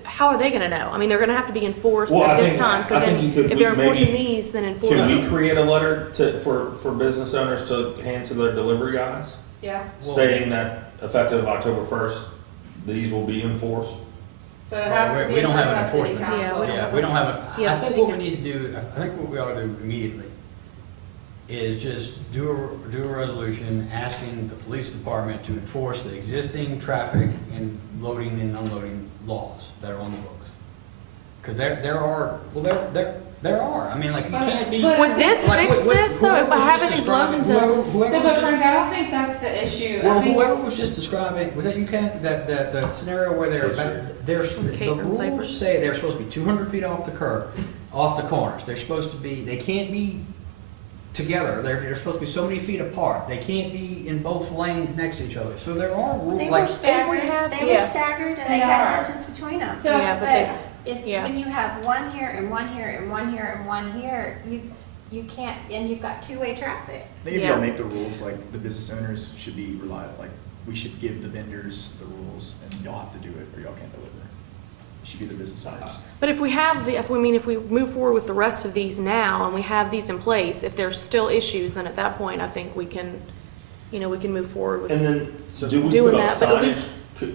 how are they gonna know? I mean, they're gonna have to be enforced Well, at I this think- time, so I think then, you could- if they're we enforcing maybe- these, then enforce can we them. create a letter for business owners to hand to their delivery guys? Yeah, Stating that effective October 1st, these will be enforced? so it has to we be don't have approved an by city enforcement. council. Yeah, we don't have a, Yeah, I think city what we can- need to do, I think what we ought to do immediately is just do a resolution asking the police department to enforce the existing traffic and loading and unloading laws that are on the books. Cause there are, I mean, like, you can't be. But- Would this like, fix this though, whoever by was having just these loading describing- zones? whoever So, was but just- Frank, I don't think that's the issue. I Well, think whoever was just describing, was that you, Ken? The scenario where Yes, the and Cypress. rules say they're supposed to be 200 feet off the curb, off the corners. They're supposed to be, they can't be together. They're supposed to be so many feet apart. They can't be in both lanes next to each other. So there are rules, They like, were staggered, have- they were yeah. staggered, and They they had are. distance between them. So- Yeah, but this, It's yeah. when you have one here and one here and one here and one here, you can't, and you've got two-way traffic. I think if Yeah. y'all make the rules, like, the business owners should be reliable, like, we should give the vendors the rules, and y'all have to do it, or y'all can't deliver. It should be the business owners. But if we move forward with the rest of these now and we have these in place, if there's still issues, then at that point, I think we can move forward with. And then, do we Doing put up that, but at signs least-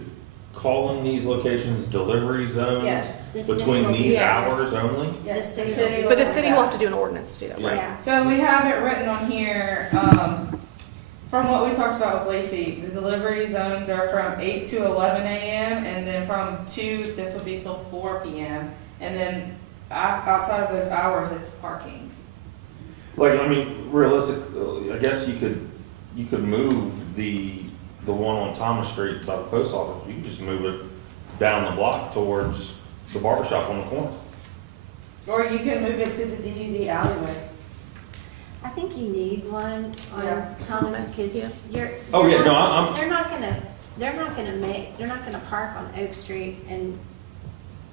calling these locations delivery zones? Yes. The city Between will do these that. hours only? Yes, The the city city will But the do city that. will have to do an ordinance to do that, right? Yeah. So we have it written on here, from what we talked about with Lacey, the delivery zones are from 8 to 11 a.m. and then from 2, this will be till 4 p.m. And then outside of those hours, it's parking. Like, I mean, realistically, I guess you could move the one on Thomas Street by the post office. You could just move it down the block towards the barber shop on the corner. Or you can move it to the DDD alleyway. I think you need one Yeah. on Thomas, because Yeah. you're. Oh, they're yeah, no, not- I'm- They're not gonna park on Oak Street and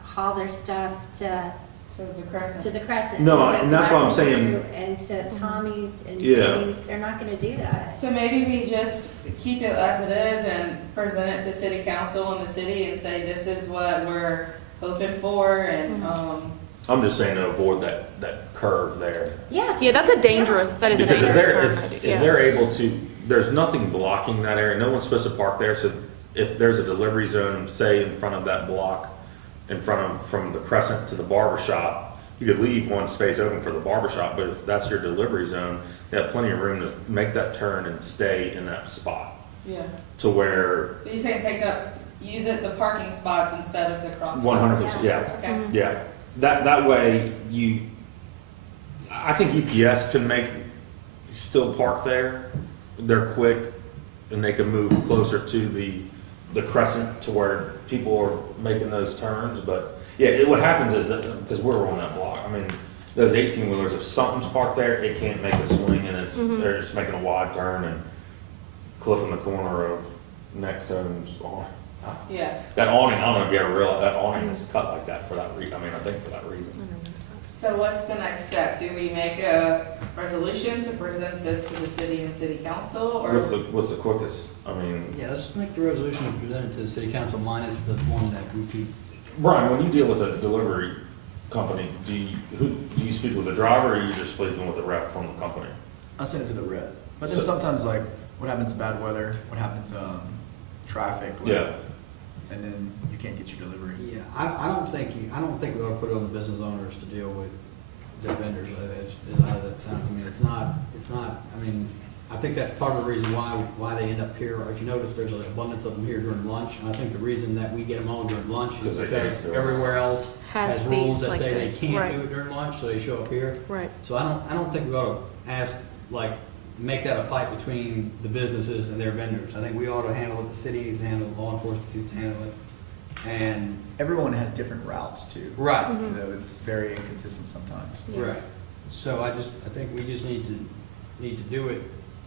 haul their stuff to So the crescent. the Crescent. No, to and that's what I'm Market saying. View And to Tommy's and Yeah. Penny's, they're not gonna do that. So maybe we just keep it as it is and present it to city council and the city and say, this is what we're hoping for, and, I'm just saying to avoid that curve there. Yeah. Yeah, that's a dangerous, that is a Because if dangerous they're, turn. if Yeah. they're able to, there's nothing blocking that area, no one's supposed to park there, so if there's a delivery zone, say in front of that block, from the Crescent to the barber shop, you could leave one space open for the barber shop, but if that's your delivery zone, you have plenty of room to make that turn and stay in that spot, yeah. to where So you're saying use the parking spots instead of the crosswalk? 100%, yeah. Okay. Mhm. Yeah, that way I think UPS can still park there. They're quick and they can move closer to the Crescent to where people are making those turns. But yeah, what happens is that, because we're on that block, I mean, those 18-wheelers, if something's parked there, it can't make a swing and they're just making a wide turn and clipping the corner of next home's awning. Yeah. That awning, I don't know if you ever realized, that awning is cut like that for that I think for that reason. So what's the next step? Do we make a resolution to present this to the city and city council, or? What's the quickest? I mean, Yeah, let's make the resolution and present it to the city council minus the one that we keep. Brian, when you deal with a delivery company, do you speak with the driver, or are you just speaking with the rep from the company? I'll send it to the rep. But then So- sometimes, like, what happens bad weather, what happens, traffic, like, Yeah. and then you can't get your delivery. Yeah, I don't think we ought to put it on the business owners to deal with the vendors, as how that sounds to me. It's not, I mean, I think that's part of the reason why they end up here. If you notice, there's an abundance of them here during lunch, and I think the reason that we get them all during lunch is Because they because can't do it. everywhere else Has has rules these that like say this, they can't right. do it during lunch, so they show up here. Right. So I don't think we ought to ask, like, make that a fight between the businesses and their vendors. I think we ought to handle it, the city needs to handle it, law enforcement needs to handle it, and. Everyone has different routes too. Right. Mhm. Though it's very inconsistent sometimes. Yeah. Right. So I think we just need to do it,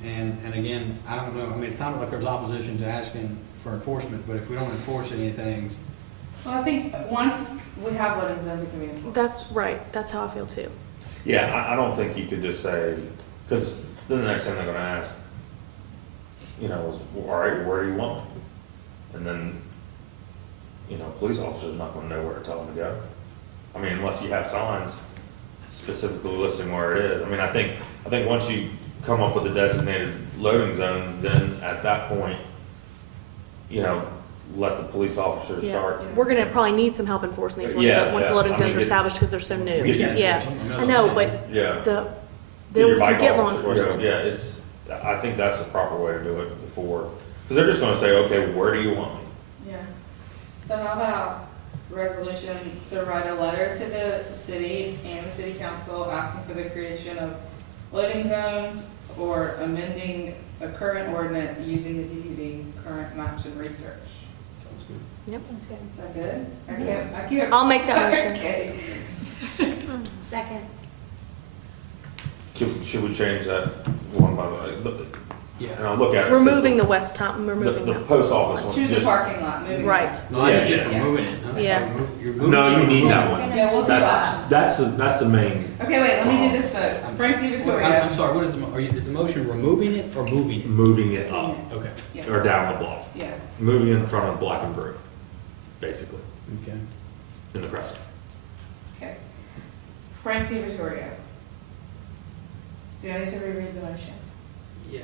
and again, I don't know, I mean, it sounded like there's opposition to asking for enforcement, but if we don't enforce anything, Well, I think once we have loading zones, it can be enforced. That's right, that's how I feel too. Yeah, I don't think you could just say, because then the next thing they're gonna ask, is, all right, where do you want me? And then, police officer's not gonna know where to tell them to go. I mean, unless you have signs specifically listing where it is. I mean, I think once you come up with the designated loading zones, then at that point, let the police officers Yeah. start. We're gonna probably need some help enforcing these once Yeah, once the yeah. loading I zones mean, are established, because they're so new. We can't Yeah, enforce them. I know, but Yeah. then we Your can bike get law officer, enforcement. Yeah, I think that's the proper way to do it before, because they're just gonna say, okay, where do you want me? Yeah. So how about resolution to write a letter to the city and the city council asking for the creation of loading zones or amending a current ordinance using the DDD current maps and research? sounds good. Yep. Sounds good. Is that good? I can't. I'll make that motion. Okay. Second. Should we change that one by the, Yeah. and I'll look at it. Removing the west top, removing The that. post office one. To the just- parking lot, moving. Right. No, I think just Yeah. removing it. huh? Yeah. You're moving No, you it. need that one. Yeah, we'll do that. That's the main, Okay, wait, let me do this vote. I'm- Frank I'm DiVittorio. sorry, what is is the motion removing it or moving it? moving it up Okay, Yeah, or down the block, yeah. moving in front of Black and Brew, basically, okay. in the Crescent. Okay. Frank DiVittorio. Do I need to reread the motion? Yeah,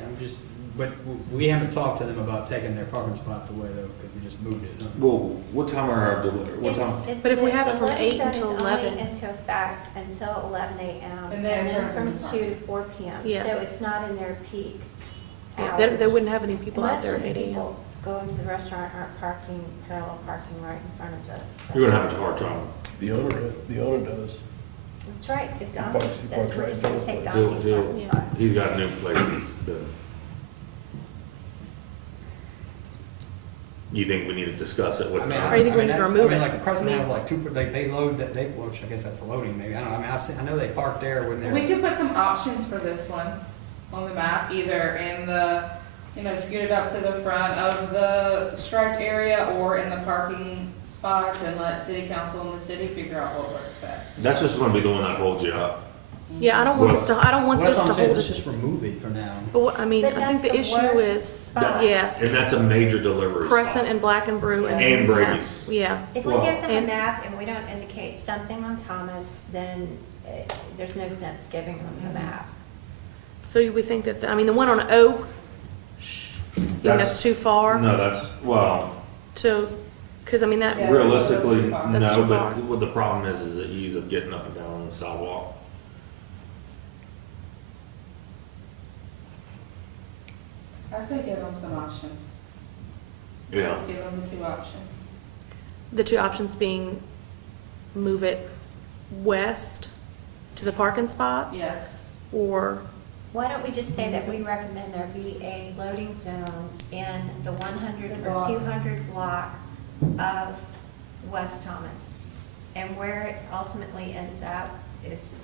but we haven't talked to them about taking their parking spots away though, because we just moved it. huh? Well, what time are our what time? But if we have it from 8 until The 11. loading zone is only into effect until 11 a.m. And then it turns from into 2 to 4 p.m. Yeah. So it's not in their peak Yeah, hours. they wouldn't have any people out Most there of at the 8 a.m. people going to the restaurant aren't parking, parallel parking right in front of the. You're gonna have a hard time. The owner does. That's right, if parks- Don's, he parks we're right just gonna in take front of Don's He'll- parking he'll- spot. He's got new places, but. you think we need to discuss it with I mean, them? Or you think we need to that's- remove I mean, it? like the Crescent I mean- has like two, they load that, which I guess that's a loading maybe, I don't know, I mean, I know they park there when they're. We could put some options for this one on the map, either in the, scooted up to the front of the striped area or in the parking spots, and let city council and the city figure out what works best. That's just gonna be the one that holds you up. Yeah, I don't want this to, I don't want Well, this that's to what I'm saying, hold let's us. just remove it for now. But what, I mean, But I think that's the issue worst is, spot. yes, And that's a major delivery Crescent spot. and Black and Brew and. And yeah, Brady's. Yeah, If we Well- give them a And- map and we don't indicate something on Thomas, then there's no sense giving them the map. so we think that, I mean, the one on Oak, you think that's too far No, that's, well, to, because I mean, that, Yeah. realistically, That's too far. That's no, too but far. what the problem is the ease of getting up and down on the sidewalk. I say give them some options. Yeah, Let's give them the two options. the two options being move it west to the parking spots? Yes. Or, Why don't we just say that we recommend there be a loading zone in the 100 or Block. 200 block of West Thomas? And where it ultimately ends up is,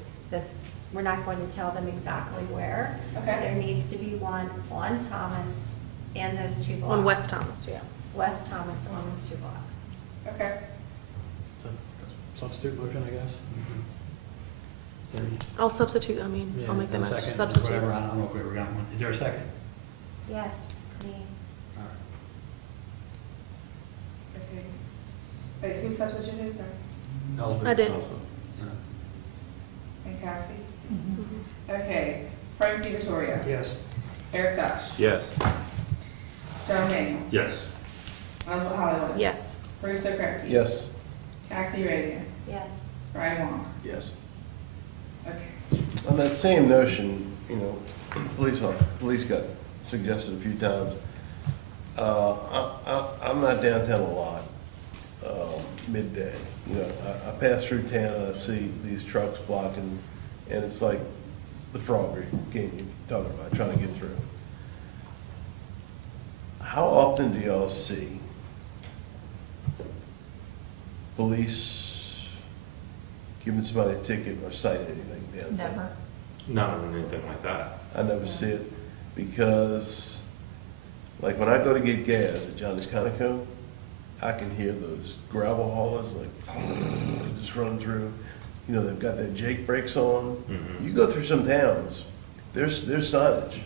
we're not going to tell them exactly where. Okay. There needs to be one on Thomas in those two blocks. on West Thomas, yeah. West Thomas on those two blocks. Okay. Substitute motion, I guess? I'll substitute, I mean, Yeah, I'll make the and a motion, second, substitute. whatever, I don't know if we ever got one. Is there a second? Yes, me. All right. Okay. Wait, who substituted, sorry? Ellsby. I did. Yeah. And Cassie? Mhm. Okay. Frank DiVittorio. Yes. Eric Dush. Yes. Joe Manuel. yes. Oswald Hollywood. Yes. Bruce O'Krepke. Yes. Cassie Reagan. Yes. Brian Wong. Yes. Okay. On that same notion, police got suggested a few times. I'm not downtown a lot, midday. I pass through town and I see these trucks blocking, and it's like the frog game you're talking about, trying to get through. How often do y'all see police giving somebody a ticket or citing anything downtown? Never. Not on anything like that. I never see it, because, like, when I go to get gas at Johnny's Conoco, I can hear those gravel haulers, like, just running through. They've got their Jake brakes on. Mhm. You go through some towns, there's signage,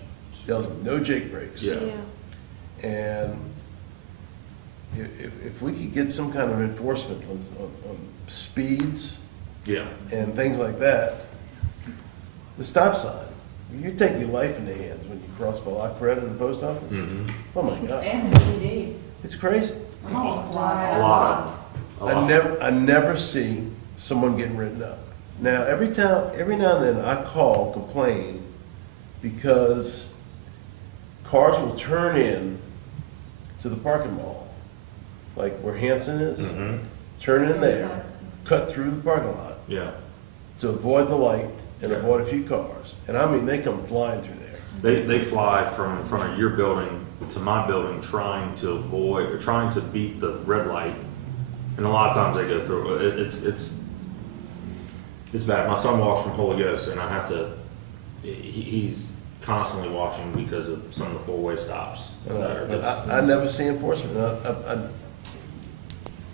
tells them, no Jake brakes. Yeah. And if we could get some kind of enforcement on speeds Yeah, and things like that, the stop sign, you take your life in the hands when you cross by La Coretta in the post office. mhm. Oh my God, And the ED. it's crazy. I'm almost A lying. lot. A lot. I never see someone getting written up. Now, every now and then I call, complain, because cars will turn in to the parking mall, like where Hanson is, Mhm. turn in there, cut through the parking lot Yeah. to avoid the light and Yeah. avoid a few cars. And I mean, they come flying through there. They fly from in front of your building to my building trying to avoid, or trying to beat the red light. And a lot of times they go through, it's bad. My son walks from Holy Ghost and I have to, he's constantly watching because of some of the four-way stops. that are But just- I never see enforcement.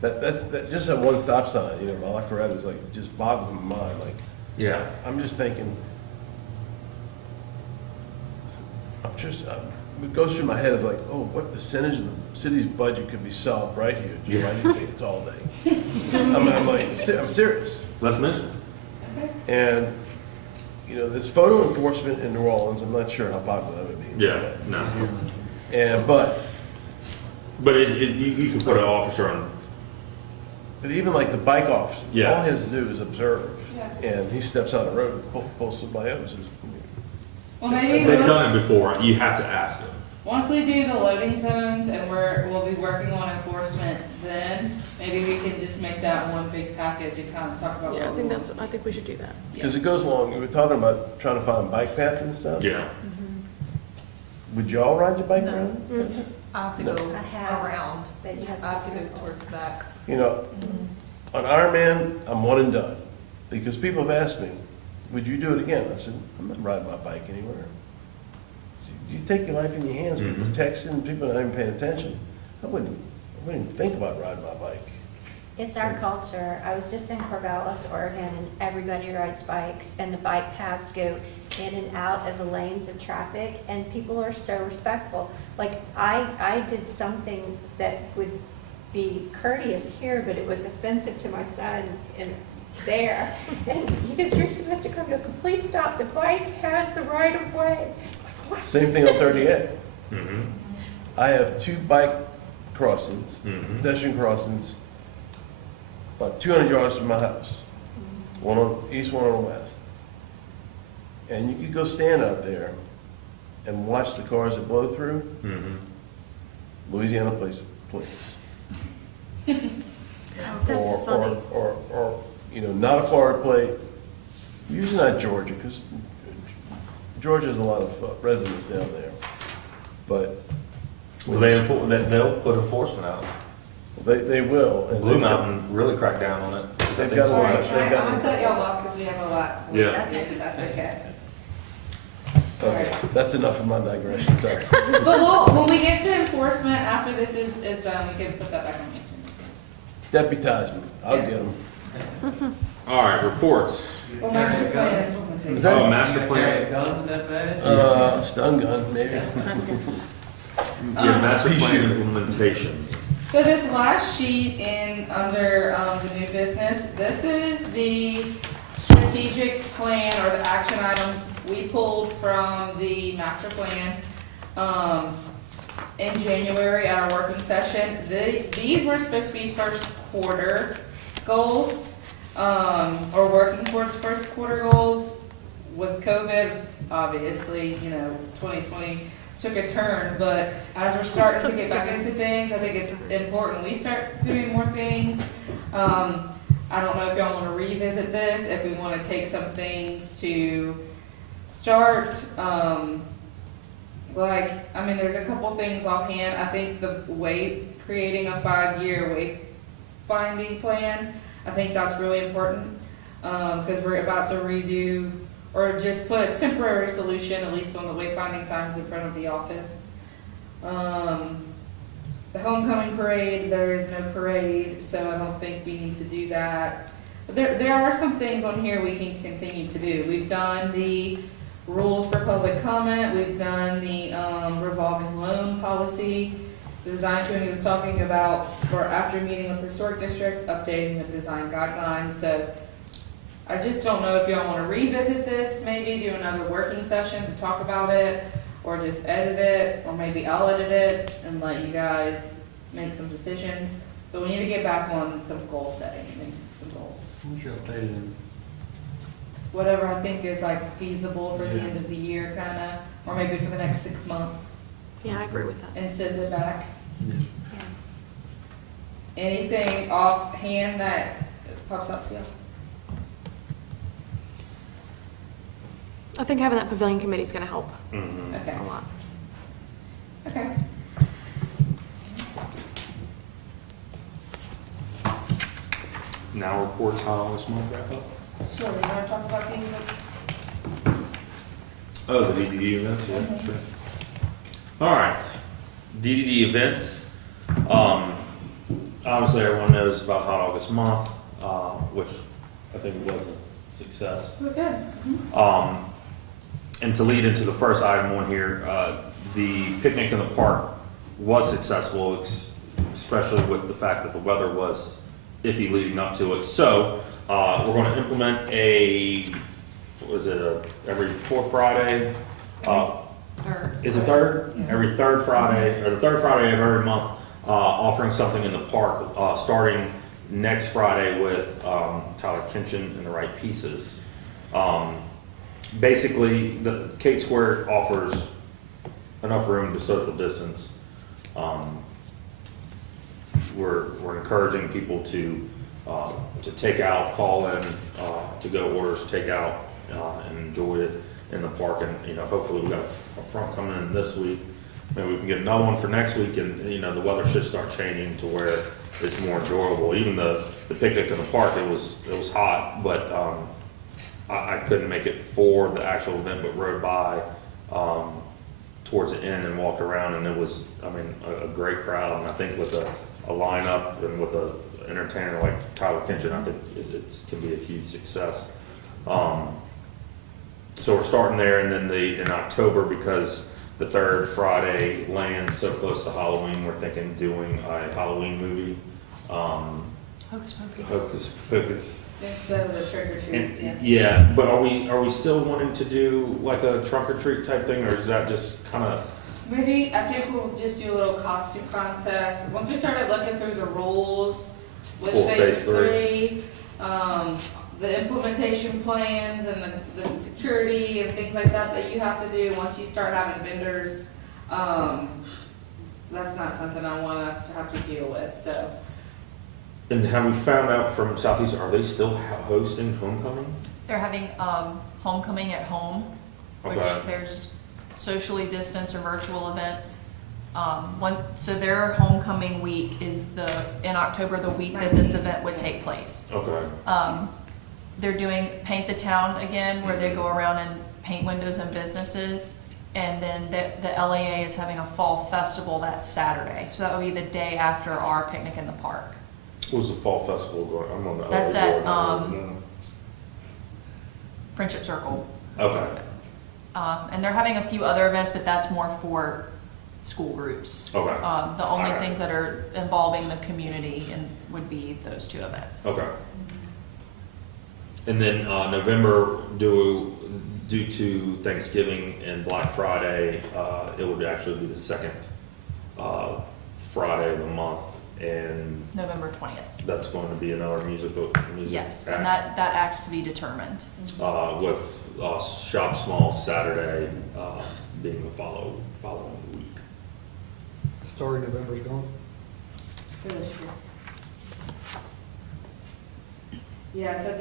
That's just that one stop sign, by La Coretta is like, just boggles my mind. Like, Yeah, I'm just thinking, what goes through my head is like, oh, what percentage of the city's budget could be solved right here? Just Yeah. writing tickets all day. I'm like, I'm serious. let's mention it. And, this photo enforcement in New Orleans, I'm not sure how popular that would be. Yeah, no. But You could put an officer on, even like the bike officer, Yeah. all he has to do is observe. Yeah. And he steps on the road, pulls somebody up and says, Well, maybe they've let's- done it before, you have to ask them. Once we do the loading zones and we'll be working on enforcement, then maybe we can just make that one big package and kind of talk about. Yeah, what we want to I think we should do that. see. because it goes along, we were talking about trying to find bike paths and stuff. Yeah. Would y'all ride your bike No. around? I have to No. go I have- around. that you have I have to go towards the back. You know, on Ironman, I'm one and done. Because people have asked me, would you do it again? I said, I'm not riding my bike anywhere. You take your life in your hands, people texting, people not even paying attention. I wouldn't even think about riding my bike. It's our culture. I was just in Corvallis, Oregon, and everybody rides bikes, and the bike paths go in and out of the lanes of traffic, and people are so respectful. Like, I did something that would be courteous here, but it was offensive to my son and there. And he goes, you're supposed to come to a complete stop. The bike has the right of way. Like, what? Same thing on 38. Mm-hmm. I have 2 bike crossings, pedestrian crossings, about 200 yards from my house. One on east, one on west. And you could go stand out there and watch the cars that blow through. Louisiana plates. That's funny. Or, you know, not a Florida plate. Usually not Georgia, because Georgia has a lot of residents down there. But Well, they'll put enforcement out. they will. And Blue Mountain really cracked down on it. 'Cause I They've think got so. a lot. Alright, They've got- I'm gonna cut y'all off because we have a lot. Yeah. That's okay. Okay, that's enough of my digression, sorry. But when we get to enforcement, after this is done, we can put that back on the agenda. Deputize me, I'll get them. All right, reports. You Well, carry master a plan gun? implementation. Is that- Oh, You master carry plan. a gun with that badge? Stun gun, maybe. Yeah, master Pea plan shooter. implementation. So this last sheet under the new business, this is the strategic plan or the action items we pulled from the master plan, in January at our working session. These were supposed to be first quarter goals, or working towards first quarter goals. With COVID, obviously, 2020 took a turn, but as we're starting to get back into things, I think it's important we start doing more things. I don't know if y'all wanna revisit this, if we wanna take some things to start, there's a couple things offhand. I think creating a 5-year wayfinding plan, I think that's really important, cause we're about to redo or just put a temporary solution, at least on the wayfinding signs in front of the office. The homecoming parade, there is no parade, so I don't think we need to do that. But there are some things on here we can continue to do. We've done the rules for public comment, we've done the revolving loan policy. The design committee was talking about, or after meeting with the historic district, updating the design guidelines. So I just don't know if y'all want to revisit this, maybe do another working session to talk about it, or just edit it, or maybe I'll edit it and let you guys make some decisions. But we need to get back on some goal setting and some goals. What's your updated in? Whatever I think is like feasible for the end of the year, kinda, or maybe for the next 6 months, Yeah, I agree with that. and send it back. Yeah. Anything offhand that pops up to you? I think having that pavilion committee is gonna help Mhm. Okay, a lot. okay. Now reports how this month wrap up. Sure, we wanna talk about these? Oh, the DDD events, yeah, sure. All right, DDD events. Obviously, everyone knows about Hot August Month, which I think was a success. It was good. And to lead into the first item on here, the picnic in the park was successful, especially with the fact that the weather was iffy leading up to it. So, we're gonna implement every fourth Friday? Is it third? Every third Friday, or the third Friday of every month, offering something in the park, starting next Friday with Tyler Kinchin and the Right Pieces. Basically, the Kate Square offers enough room to social distance. We're encouraging people to take out, call in, to go orders, take out, and enjoy it in the park. And hopefully we got a front coming in this week maybe we can get another one for next week, and, you know, the weather should start changing to where it's more enjoyable. Even the picnic in the park, it was hot, but, I couldn't make it for the actual event, but rode by, towards the end and walked around, and it was, I mean, a great crowd, and I think with a lineup and with a entertainer like Tyler Kinchin, I think it can be a huge success. So we're starting there, and then in October, because the third Friday lands so close to Halloween, we're thinking doing a Halloween movie. Hocus Pocus. Hocus Pocus. Instead of the trick or treat, yeah. Yeah, but are we still wanting to do like a trunk or treat type thing, or is that just kind of? Maybe, I think we'll just do a little costume contest. Once we started looking through the rules with Cool, phase phase three. 3, the implementation plans and the security and things like that you have to do once you start having vendors, that's not something I want us to have to deal with, so. And have we found out from Southeast, are they still hosting homecoming? They're having homecoming at home, which Okay. there's socially distanced or virtual events. So their homecoming week is in October, the week that this event would take place. Okay. They're doing Paint the Town again, where they go around and paint windows and businesses. And then the LAA is having a fall festival that Saturday. So that would be the day after our picnic in the park. What was the fall festival going? I'm on the. That's LA at, board. Friendship Circle. Okay. And they're having a few other events, but that's more for school groups. Okay. The only Alright. things that are involving the community and would be those two events. Okay. And then November, due to Thanksgiving and Black Friday, it would actually be the second Friday of the month, and November 20th. that's going to be another music Yes, act, and that act's to be determined. with Shop Small Saturday being the following week. Story November's gone. For this year. Yeah, so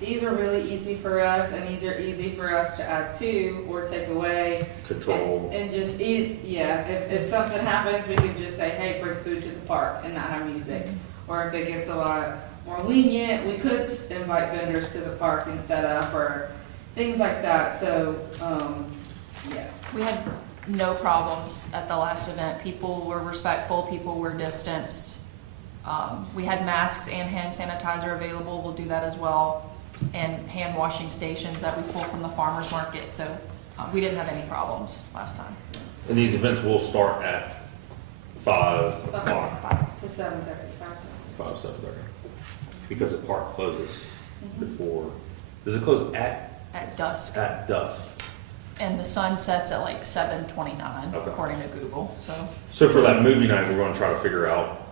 these are really easy for us, and these are easy for us to add to or take away. Control. And just eat, yeah, if something happens, we can just say, hey, bring food to the park and not have music. Or if it gets a lot more lenient, we could invite vendors to the park and set up, or things like that, so, yeah. We had no problems at the last event. People were respectful, people were distanced. We had masks and hand sanitizer available, we'll do that as well. And hand washing stations that we pull from the farmer's market, so we didn't have any problems last time. And these events will start at 5 o'clock. 5. To 7:30, 5, 5, 7:30. Because the park closes before, does it close at dusk. At dusk. And the sun sets at like 7:29, Okay. according to Google, so. So for that movie night, we're gonna try to figure out,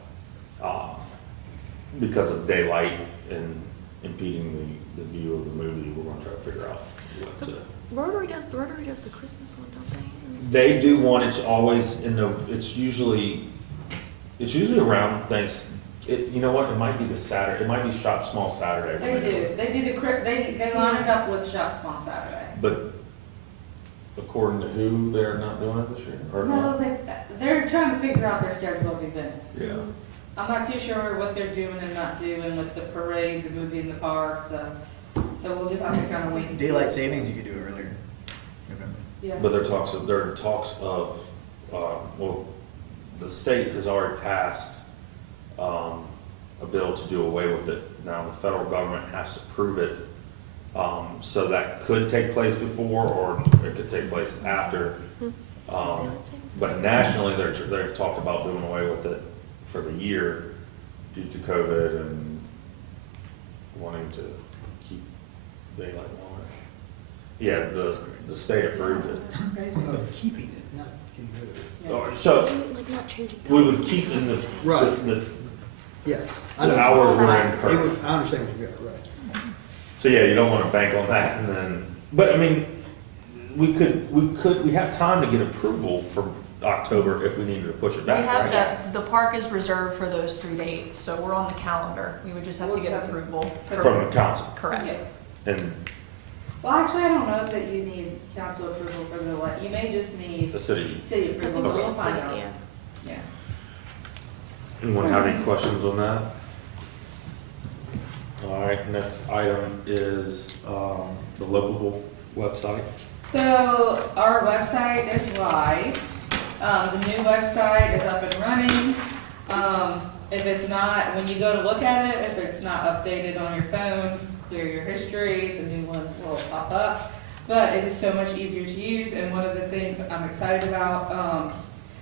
because of daylight and impeding the view of the movie, we're gonna try to figure out what to. The Rotary does the Christmas one, don't they? They do one, it's always it's usually around you know what, it might be the Saturday, it might be Shop Small Saturday. They they line it up with Shop Small Saturday. But according to who, they're not doing it this year, or No, not? they're trying to figure out their schedule of events. Yeah. I'm not too sure what they're doing and not doing with the parade, the movie in the park, so we'll just have to kind of wait and see. Daylight savings, you could do earlier, November. Yeah. But there are talks of, well, the state has already passed a bill to do away with it. Now, the federal government has to prove it. So that could take place before, or it could take place after. But nationally, they've talked about doing away with it for the year due to COVID and wanting to keep daylight longer. Yeah, the state approved it. Keeping it, not getting rid of it. Yeah. So Like not changing. we would keep in the, Right. the Yes. the hours we're in It currently. would- I understand what you're at, right. So yeah, you don't want to bank on that and then, but I mean, we have time to get approval for October if we needed to push it We back, have right? the park is reserved for those 3 dates, so we're on the calendar. We would just have to We'll get set- approval. From the council. Correct. Yeah. And Well, actually, I don't know that you need council approval for the, you may just need The city. city I think approval, it's so we'll just find like, out. yeah. Yeah. Anyone have any questions on that? All right, next item is, the local website. So our website is live. The new website is up and running. If it's not, when you go to look at it, if it's not updated on your phone, clear your history, the new one will pop up. But it is so much easier to use, and one of the things I'm excited about,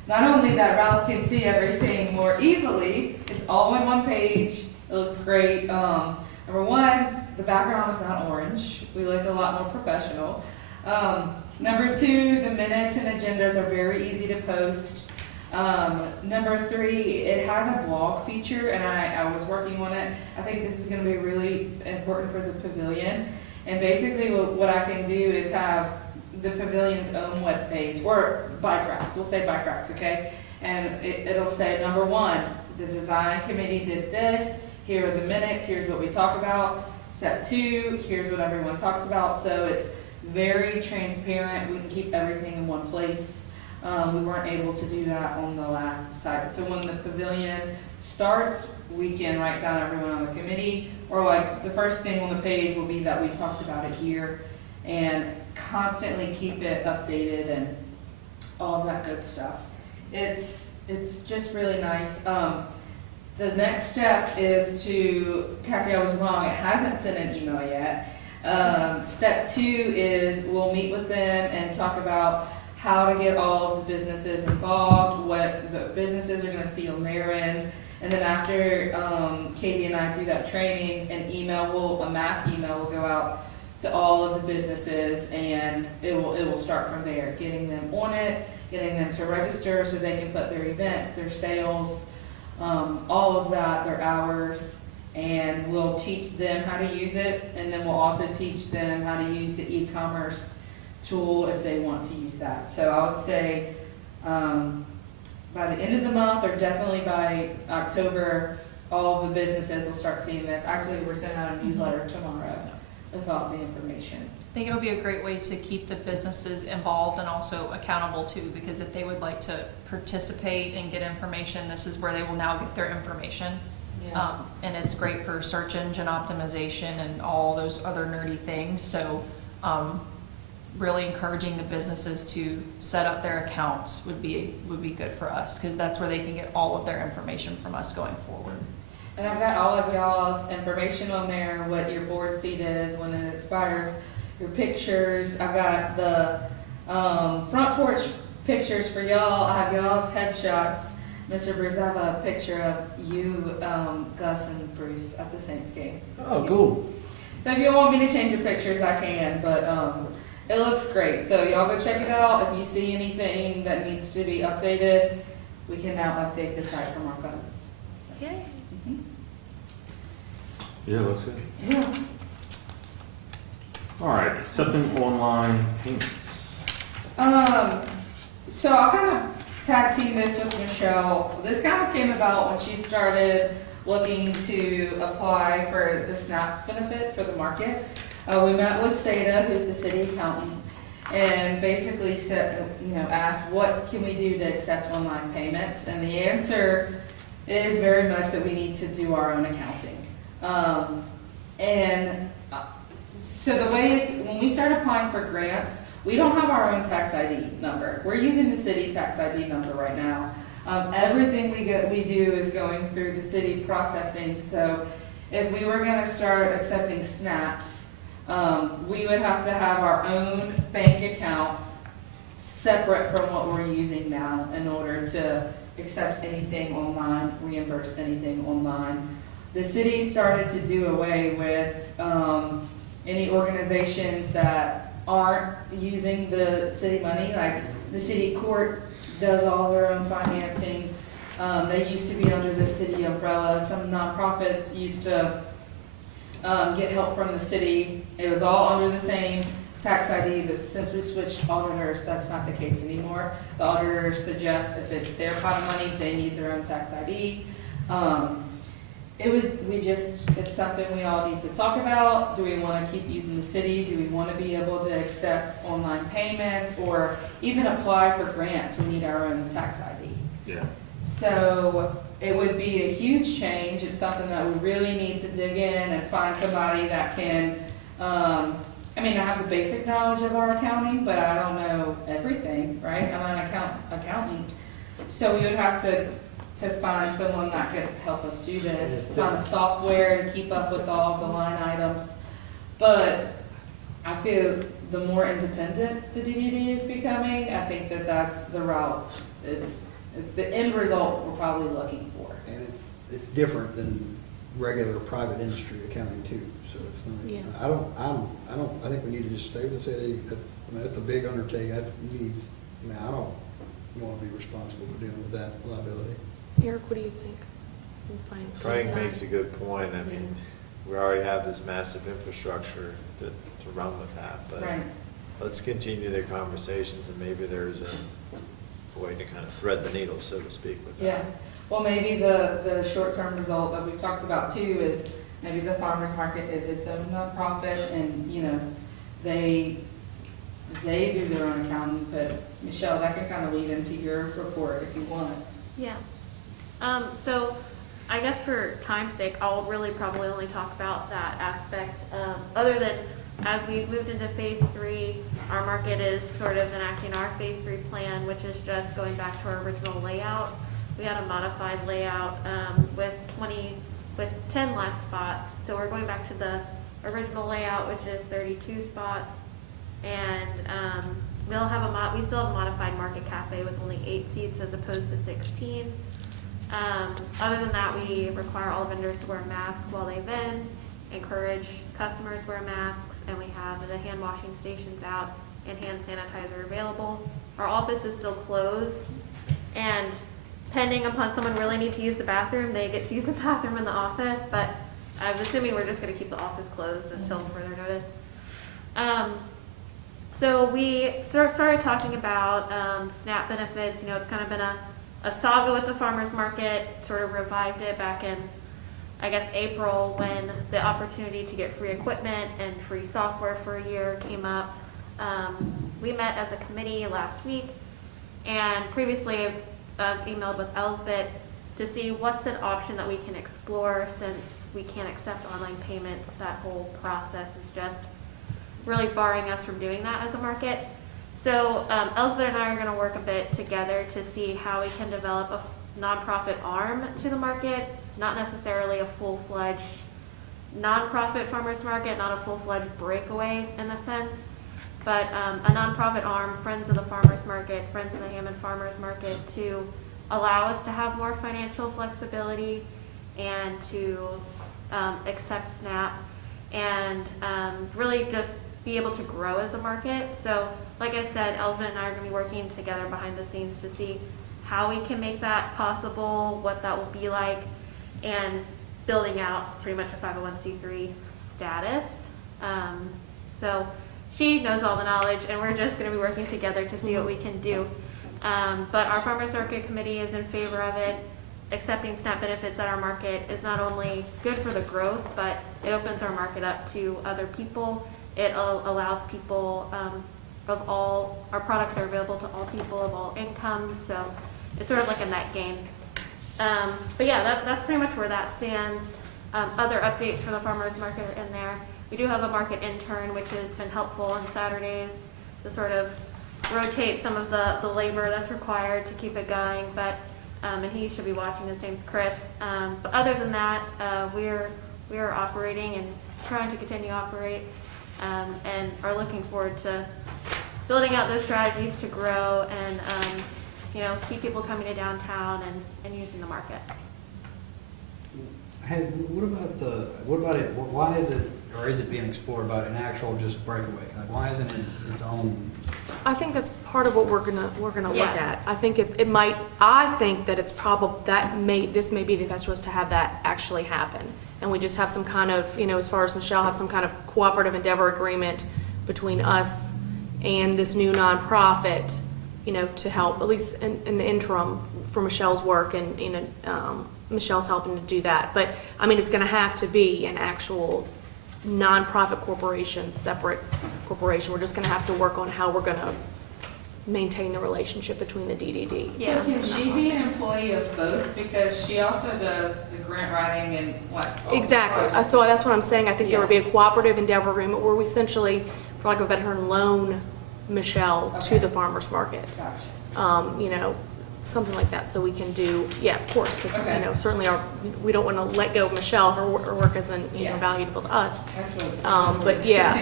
not only that Ralph can see everything more easily, it's all in one page, it looks great. Number one, the background is not orange, we look a lot more professional. Number two, the minutes and agendas are very easy to post. Number three, it has a blog feature, and I was working on it. I think this is gonna be really important for the pavilion. And basically what I can do is have the pavilion's own webpage, or bike racks, we'll say bike racks, okay? And it'll say, number one, the design committee did this, here are the minutes, here's what we talk about. Step two, here's what everyone talks about. So it's very transparent, we can keep everything in one place. We weren't able to do that on the last site. So when the pavilion starts, we can write down everyone on the committee, or like the first thing on the page will be that we talked about it here, and constantly keep it updated and all of that good stuff. It's just really nice. The next step is to, Cassie, I was wrong, it hasn't sent an email yet. Step two is we'll meet with them and talk about how to get all of the businesses involved, what the businesses are gonna see on their end. And then after Katie and I do that training, a mass email will go out to all of the businesses, and it will start from there, getting them on it, getting them to register so they can put their events, their sales, all of that, their hours, and we'll teach them how to use it, and then we'll also teach them how to use the e-commerce tool if they want to use that. So I would say by the end of the month, or definitely by October, all of the businesses will start seeing this. Actually, we're sending out a newsletter tomorrow with all the information. I think it'll be a great way to keep the businesses involved and also accountable too, because if they would like to participate and get information, this is where they will now get their information. And it's great for search engine optimization and all those other nerdy things. So really encouraging the businesses to set up their accounts would be good for us, because that's where they can get all of their information from us going forward. And I've got all of y'all's information on there, what your board seat is, when it expires, your pictures. I've got the front porch pictures for y'all. I have y'all's headshots. Mr. Bruce, I have a picture of you, Gus, and Bruce at the Saints game. Oh, cool. So if you want me to change your pictures, I can, but it looks great. So y'all go check it out. If you see anything that needs to be updated, we can now update the site from our phones. So, Yay. Yeah, looks good. yeah. All right, accepting online payments. So I'll kind of tag team this with Michelle. This kind of came about when she started looking to apply for the SNAPS benefit for the market. We met with Seda, who's the city accountant, and basically said, asked what can we do to accept online payments, and the answer is very much that we need to do our own accounting. So the way when we start applying for grants, we don't have our own tax ID number. We're using the city tax ID number right now. Everything we do is going through the city processing. So if we were going to start accepting SNAPs, we would have to have our own bank account separate from what we're using now in order to accept anything online, reimburse anything online. The city started to do away with any organizations that aren't using the city money, like the city court does all their own financing. They used to be under the city umbrella. Some nonprofits used to get help from the city. It was all under the same tax ID, but since we switched auditors, that's not the case anymore. The auditors suggest if it's their pot of money, they need their own tax ID. It's something we all need to talk about. Do we wanna keep using the city? Do we wanna be able to accept online payments or even apply for grants? We need our own tax ID. Yeah. So it would be a huge change. It's something that we really need to dig in and find somebody that can, I mean, I have the basic knowledge of our accounting, but I don't know everything, right? I'm an accountant. So we would have to find someone that could help us do this, find the software to keep up with all the line items. But I feel the more independent the DDD is becoming, I think that that's the route. It's the end result we're probably looking for. And it's different than regular private industry accounting too, so it's not, Yeah. I think we need to just stay with the city. That's a big undertaking, I don't wanna be responsible for dealing with that liability. Eric, what do you think? From finance Frank side? makes a good point. I mean, we already have this massive infrastructure to run with that, but Right. let's continue the conversations and maybe there's a way to kind of thread the needle, so to speak, with that. Yeah, well, maybe the short-term result that we've talked about too is maybe the farmer's market is its own nonprofit and, you know, they do their own accounting, but Michelle, that can kind of lead into your report if you want. Yeah. So I guess for time's sake, I'll really probably only talk about that aspect. Other than as we've moved into phase 3, our market is sort of enacting our phase 3 plan, which is just going back to our original layout. We had a modified layout with 10 less spots. So we're going back to the original layout, which is 32 spots. And we still have a modified market cafe with only 8 seats as opposed to 16. Other than that, we require all vendors to wear a mask while they vend, encourage customers to wear masks, and we have the hand washing stations out and hand sanitizer available. Our office is still closed, and depending upon someone really need to use the bathroom, they get to use the bathroom in the office, but I'm assuming we're just gonna keep the office closed until further notice. So we started talking about SNAP benefits. You know, it's kind of been a saga with the farmers market, sort of revived it back in, I guess, April when the opportunity to get free equipment and free software for a year came up. We met as a committee last week, and previously I've emailed with Elsbeth to see what's an option that we can explore since we can't accept online payments. That whole process is just really barring us from doing that as a market. So Elsbeth and I are going to work a bit together to see how we can develop a nonprofit arm to the market, not necessarily a full-fledged nonprofit farmers market, not a full-fledged breakaway in a sense, but a nonprofit arm, Friends of the Farmers Market, Friends of the Hammond Farmers Market, to allow us to have more financial flexibility and to accept SNAP and really just be able to grow as a market. So like I said, Elsbeth and I are going to be working together behind the scenes to see how we can make that possible, what that will be like, and building out pretty much a 501c3 status. So she knows all the knowledge, and we're just going to be working together to see what we can do. But our Farmers Market Committee is in favor of it. Accepting SNAP benefits at our market is not only good for the growth, but it opens our market up to other people. It allows people of all, our products are available to all people of all incomes, so it's sort of like a net gain. But yeah, that's pretty much where that stands. Other updates for the farmers market are in there. We do have a market intern, which has been helpful on Saturdays to sort of rotate some of the labor that's required to keep it going, but and he should be watching. His name's Chris. But other than that, we are operating and trying to continue to operate, and are looking forward to building out those strategies to grow and keep people coming to downtown and using the market. Hey, what about it? Why is it, or is it being explored about an actual just breakaway? Like, why isn't it its own? I think that's part of what we're gonna look Yeah. at. I think it might. I think that it's probably this may be the best was to have that actually happen, and we just have some kind of as far as Michelle, have some kind of cooperative endeavor agreement between us and this new nonprofit, to help at least in the interim for Michelle's work and Michelle's helping to do that. But, I mean, it's gonna have to be an actual nonprofit corporation, separate corporation. We're just gonna have to work on how we're gonna maintain the relationship between the DDD. So can she be an employee of both? Because she also does the grant writing and like. all the Exactly. projects. So that's what I'm saying. I think there would be Yeah. a cooperative endeavor agreement where we essentially, for lack of a better term, loan Michelle to Okay. the farmer's market. Gotcha. You know, something like that, so we can do, yeah, of course, because, Okay. you know, certainly we don't want to let go of Michelle, her work isn't, you know, Yeah. valuable to us. That's what. But yeah,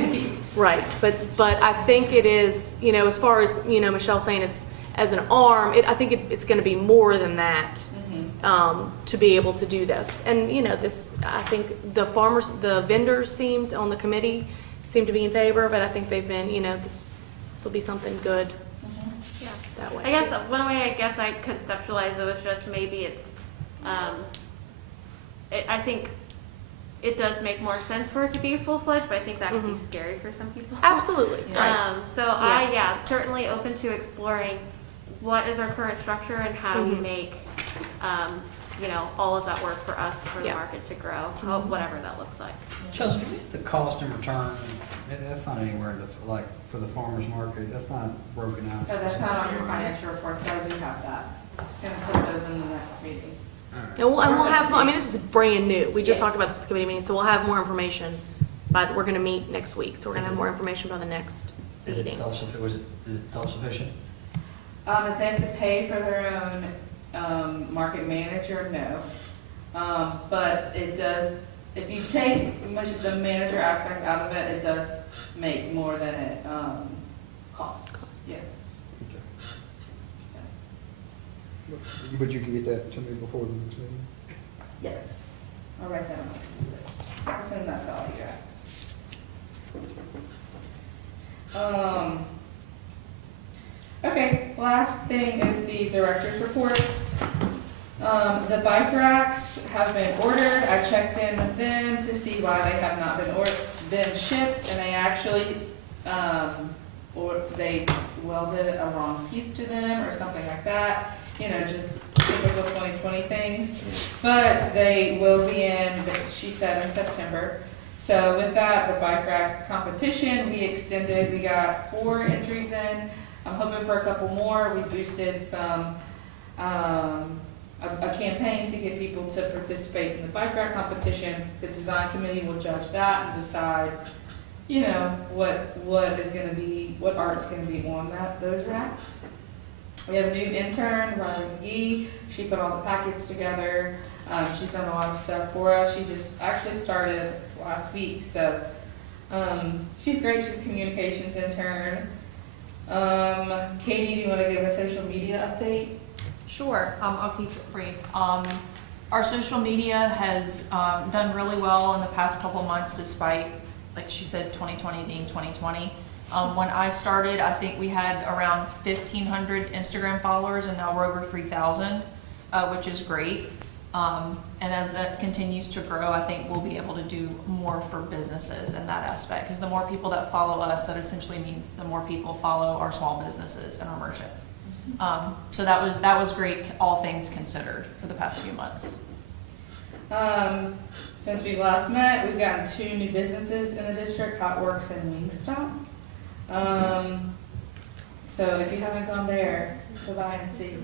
right, but I think it is, you know, as far as, you know, Michelle saying it's as an arm, I think it's gonna be more than that, to be able to do this. And, you know, this, I think the vendors seemed, on the committee, seem to be in favor, but I think they've been, you know, this will be something good Yeah. that way. I guess too. one way I guess I conceptualize it was just maybe it's, I think it does make more sense for it to be full-fledged, but I think that could be scary for some people. Absolutely, right. So certainly open to exploring what is our current structure and how do we make, you know, all of that work for us, for the Yeah. market to grow, whatever that looks like. Chelsea, the cost in return, that's not anywhere in the, like, for the farmer's market, that's not broken out. No, that's not on your financial reports, but I do have that. Gonna put those in the next meeting. And we'll have, I mean, this is brand new. We just Yeah. talked about this at the committee meeting, so we'll have more information we're gonna meet next week, so we're gonna have more information by the next Is it meeting. self-sufficient? If they have to pay for their own, market manager, no. But it does, if you take the manager aspect out of it, it does make more than it, costs, yes. So, But you can get that to me before the next meeting? yes, I'll write that on my to-do list. I'll send that to all you guys. Okay, last thing is the director's report. The bike racks have been ordered. I checked in with them to see why they have not been shipped, and they actually, or they welded a wrong piece to them or something like that. You know, just typical 2020 things. But they will be in, she said, in September. So with that, the bike rack competition, we extended, we got 4 entries in. I'm hoping for a couple more. We boosted some, a campaign to get people to participate in the bike rack competition. The design committee will judge that and decide, you know, what is gonna be, what art's gonna be on those racks. We have a new intern, Riley McGee. She put all the packets together. She's done a lot of stuff for us. She just actually started last week, so she's great. She's a communications intern. Katie, do you want to give a social media update? Sure, I'll keep it brief. Our social media has done really well in the past couple months, despite, like she said, 2020 being 2020. When I started, I think we had around 1,500 Instagram followers, and now we're over 3,000, which is great. And as that continues to grow, I think we'll be able to do more for businesses in that aspect. Because the more people that follow us, that essentially means the more people follow our small businesses and our merchants. So that was great, all things considered, for the past few months. Since we last met, we've gotten 2 new businesses in the district, Hotworks and Wingstop. So if you haven't gone there, go by and see.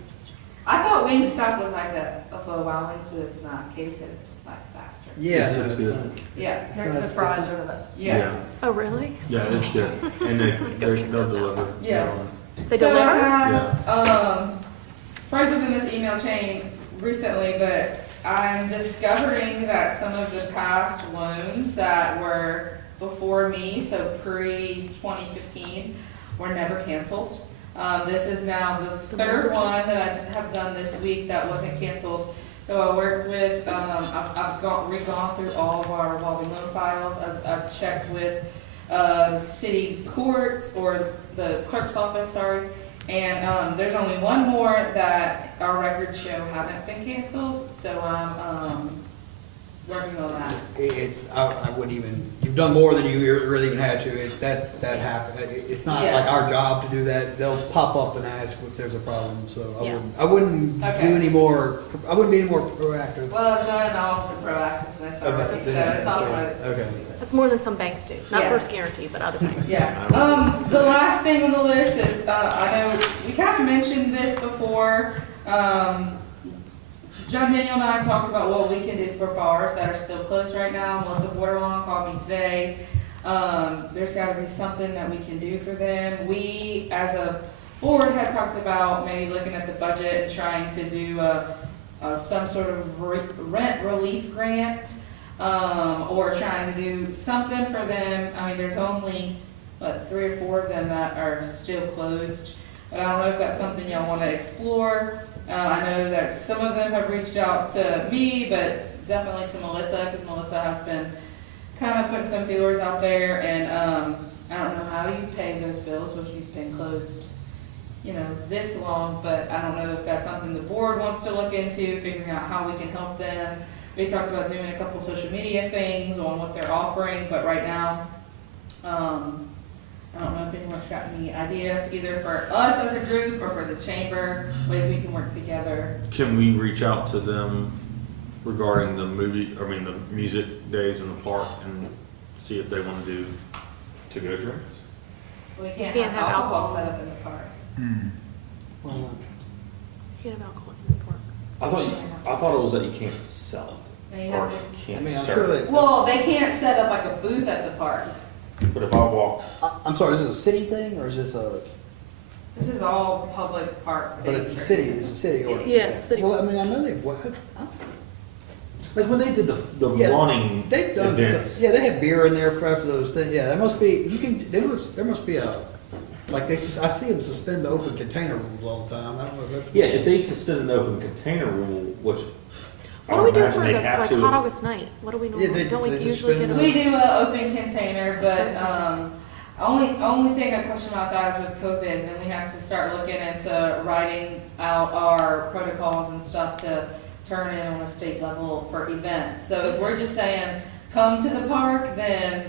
I thought Wingstop was like a Buffalo Wild Wings, but it's not. Katie said it's like faster. Yeah. It's good. Yeah. The fries are the best. Yeah. Oh, really? Yeah, it's good. And they'll deliver. Yes. They So deliver? I have, Frank was in this email chain recently, but I'm discovering that some of the past loans that were before me, so pre-2015, were never canceled. This is now the 3rd one that I have done this week that wasn't canceled. So I worked with, I've re-gone through all of our revolving loan files. I've checked with the city courts, or the clerk's office, sorry. And there's only one more that our records show haven't been canceled. So I'm working on that. I wouldn't even, you've done more than you really even had to. That happened. It's not Yeah. like our job to do that. They'll pop up and ask if there's a problem, so Yeah. I wouldn't do Okay. any more, I wouldn't be any more proactive. Well, I've done all the proactiveness already, so it's all part of Okay. That's more than some banks do. Not Yeah. First Guarantee, but other banks. Yeah, the last thing on the list is, I know we kind of mentioned this before, John Daniel and I talked about what we can do for bars that are still closed right now. Melissa Borderlawn called me today. There's gotta be something that we can do for them. We, as a board, had talked about maybe looking at the budget and trying to do some sort of rent relief grant, or trying to do something for them. I mean, there's only, 3 or 4 of them that are still closed. But I don't know if that's something y'all wanna explore. I know that some of them have reached out to me, but definitely to Melissa, because Melissa has been kind of putting some feelers out there, and I don't know how you pay those bills, which you've been closed, this long, but I don't know if that's something the board wants to look into, figuring out how we can help them. We talked about doing a couple social media things on what they're offering, but right now, I don't know if anyone's got any ideas, either for us as a group or for the chamber, ways we can work together. Can we reach out to them regarding the music days in the park and see if they want to do to-go drinks? We can't Can't have have alcohol alcohol. set up in the park. You can't have alcohol in the park. I thought it was that you can't sell And it you or have to, can't I'm serve sure it. they. well, they can't set up like a booth at the park. But if I walk, I'm sorry, is this a city thing, or is this a, This is all public park but things. it's a city ordinance? Yes, city. Well, I mean, I know they've, like when they did the Yeah, running they've done events. stuff. Yeah, they have beer in there for those things. Yeah, there must be, there must be a, like I see them suspend the open container rules all the time. I don't know if that's. Yeah, if they suspend an open container rule, which I What do we would do imagine for they'd the, have like, to. hot August night? What do we Yeah, normally, don't we they usually get suspend a? We do an open container, but, only thing I question about that is with COVID, and then we have to start looking into writing out our protocols and stuff to turn in on a state level for events. So if we're just saying, come to the park, then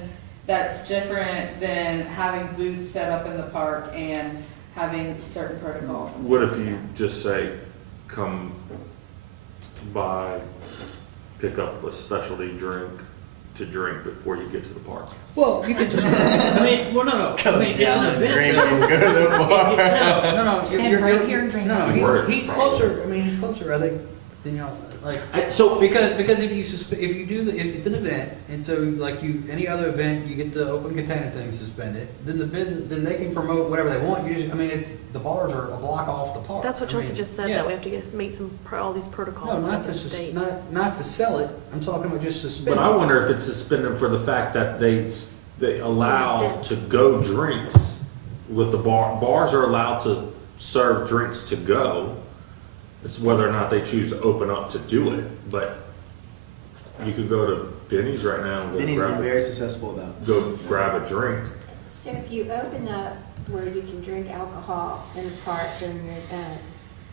that's different than having booths set up in the park and having certain protocols. and What things if like you that. just say, come by, pick up a specialty drink to drink before you get to the park? Well, you can just, I mean, well, no, I mean, it's an event. Go to the bar. No, Stand right here and drink. No, Word. he's closer, I mean, he's closer, I think, than like, So, because if you do, if it's an event, and so like any other event, you get the open container thing suspended, then then they can promote whatever they want. The bars are a block off the park. That's what I Chelsea mean, just said, yeah. that we have to meet all these No, protocols not with to, the state. not to sell it, I'm talking about just suspend. but I wonder if it's suspended for the fact that they allow to go drinks with the bars are allowed to serve drinks to go. It's whether or not they choose to open up to do it, but you could go to Benny's right now and Benny's been very successful about. go grab a drink. So if you open up where you can drink alcohol in the park during your event,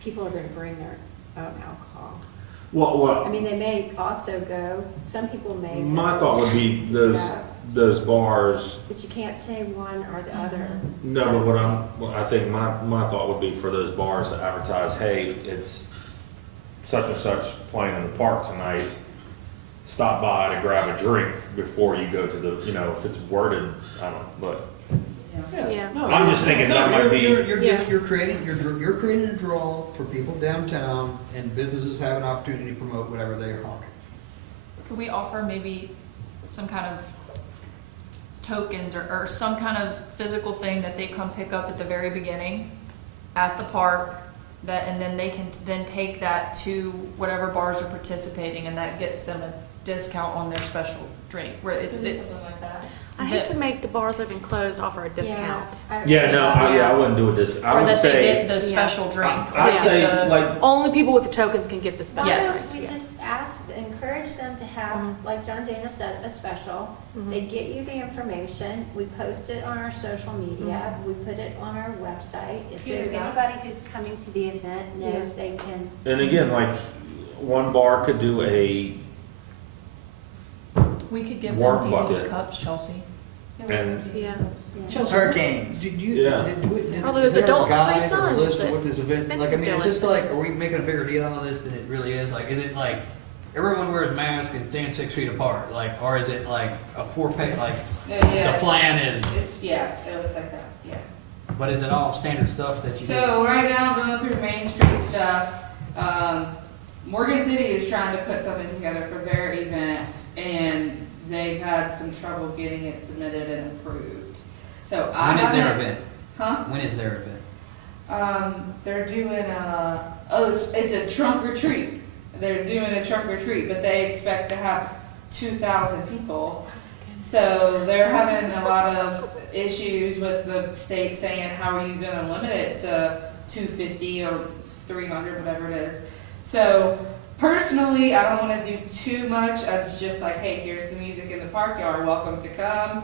people are gonna bring their own alcohol. I mean, they may also go, some people may go. My thought would be those bars. But you can't say one or the other. No, but I think my thought would be for those bars to advertise, hey, it's such and such playing in the park tonight. Stop by to grab a drink before you go to the, if it's worded, I don't know, but. Yeah. No, I'm just thinking that might be- You're creating a draw for people downtown, and businesses have an opportunity to promote whatever they are hawking. Could we offer maybe some kind of tokens or some kind of physical thing that they come pick up at the very beginning at the park, and then they can then take that to whatever bars are participating, and that gets them a discount on their special drink, where it's. Something like that. I hate to make the bars that have been closed offer a discount. I wouldn't do a discount. I Or would that they say, get the special drink. I'd or say the- like, Only people with the tokens can get the special. Why Yes. don't we just encourage them to have, like John Daniel said, a special. Mhm. They get you the information, we post it on our social media, we put it on our website. So if anybody who's coming to the event knows they can. and again, like, one bar could do a We could give them Warm DVD bucket. cups, Chelsea. And Yeah. Hurricanes. Yeah. Probably there's adult guide or sons list that of what this event, Vince like, I is mean, it's doing. just like, are we making a bigger deal out of this than it really is? Like, is it like, everyone wears masks and stand 6 feet apart, like, or is it like a 4-page, like, Yeah, the plan is, it's, yeah, it looks like that, yeah. but is it all standard stuff that you So just? right now, going through Main Street stuff, Morgan City is trying to put something together for their event, and they've had some trouble getting it submitted and approved. So I When is their haven't- event? Huh? When is their event? They're doing it's a trunk or treat. They're doing a trunk or treat, but they expect to have 2,000 people. So they're having a lot of issues with the state saying, how are you gonna limit it to 250 or 300, whatever it is. So personally, I don't wanna do too much. It's just like, hey, here's the music in the park, y'all are welcome to come.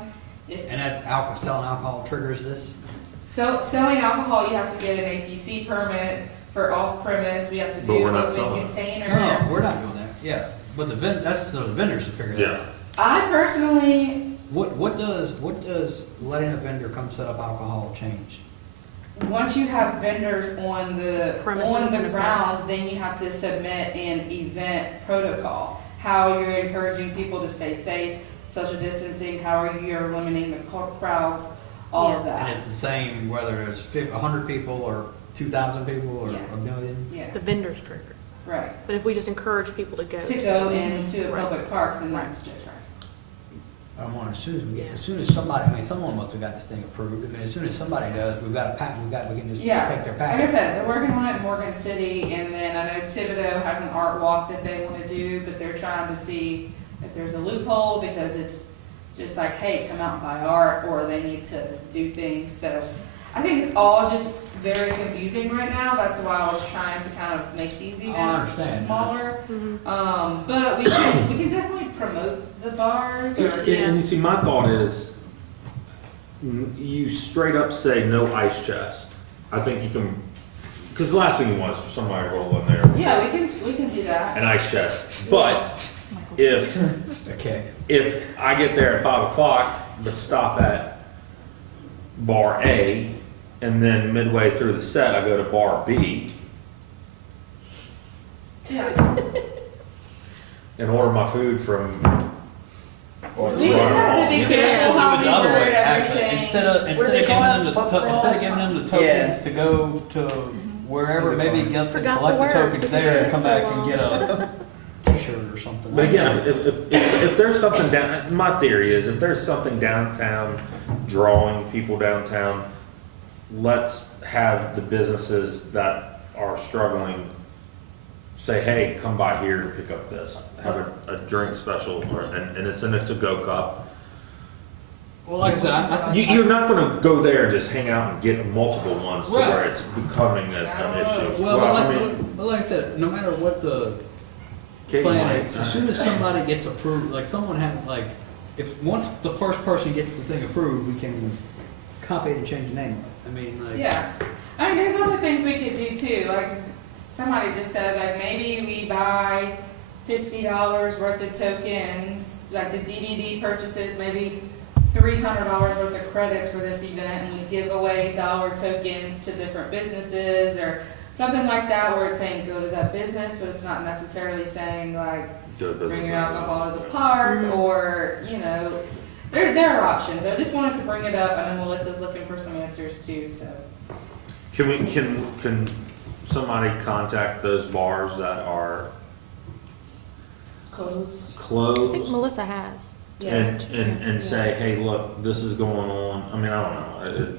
And that selling alcohol triggers this? So selling alcohol, you have to get an ATC permit for off-premise, we have to But do we're not open selling it. container. No, we're not doing that, yeah, but that's the vendors to figure that Yeah. out. I personally, What does letting a vendor come set up alcohol change? once you have vendors on the Premises and event. grounds, then you have to submit an event protocol. How you're encouraging people to stay safe, social distancing, how you're limiting the crowds, all of And that. it's the same whether it's 100 people or 2,000 people or Yeah. a million? Yeah, The vendors trigger. right. But if we just encourage people to go. To go into a Right. public park, then that's different. I don't want, as soon as somebody, I mean, someone must have got this thing approved. I mean, as soon as somebody does, we've got a patent, we can just Yeah. take their Like I patent. said, they're working on it in Morgan City, and then I know Thibodeau has an art walk that they wanna do, but they're trying to see if there's a loophole, because it's just like, hey, come out and buy art, or they need to do things, so. I think it's all just very confusing right now, that's why I was trying to kind of make these events understand. smaller. Mhm. But we can definitely promote the bars, or, And you see, my thought is, you straight up say no ice chest. I think you can, because the last thing you want is for somebody to roll in there yeah, we can do that. an ice chest. But if Okay. if I get there at 5 o'clock, but stop at bar A, and then midway through the set, I go to bar B Yeah. and order my food from. We just have to be You could careful actually how do it we the other word way, actually. everything. Instead of What do they giving call them it? the, Pub instead of crawls? giving them the tokens to go to wherever, Is it maybe called? get them, Forgot collect the the word tokens because there and it's come so back and long. get a t-shirt or something. But again, if there's something down, my theory is if there's something downtown, drawing people downtown, let's have the businesses that are struggling say, hey, come by here and pick up this. Have a drink special, and it's in a to-go cup. Well, like I said, I think. You're not gonna go there and just hang out and get multiple ones to Right. where it's becoming an issue. Well, I mean, but like I said, no matter what the Katie plan might- is, as soon as somebody gets approved, like someone had, like, if, once the first person gets the thing approved, we can copy it and change the name of it. I mean, like. Yeah, I mean, there's other things we could do too, like, somebody just said, like, maybe we buy $50 worth of tokens, like the DVD purchases, maybe $300 worth of credits for this event, and we give away dollar tokens to different businesses, or something like that, where it's saying go to that business, but it's not necessarily saying like, do a business. bring your alcohol to the park, or, you know, there are options. I just wanted to bring it up. I know Melissa's looking for some answers too, so. Can somebody contact those bars that are Closed. I think closed Melissa has. Yeah. and say, hey, look, this is going on? I mean, I don't know.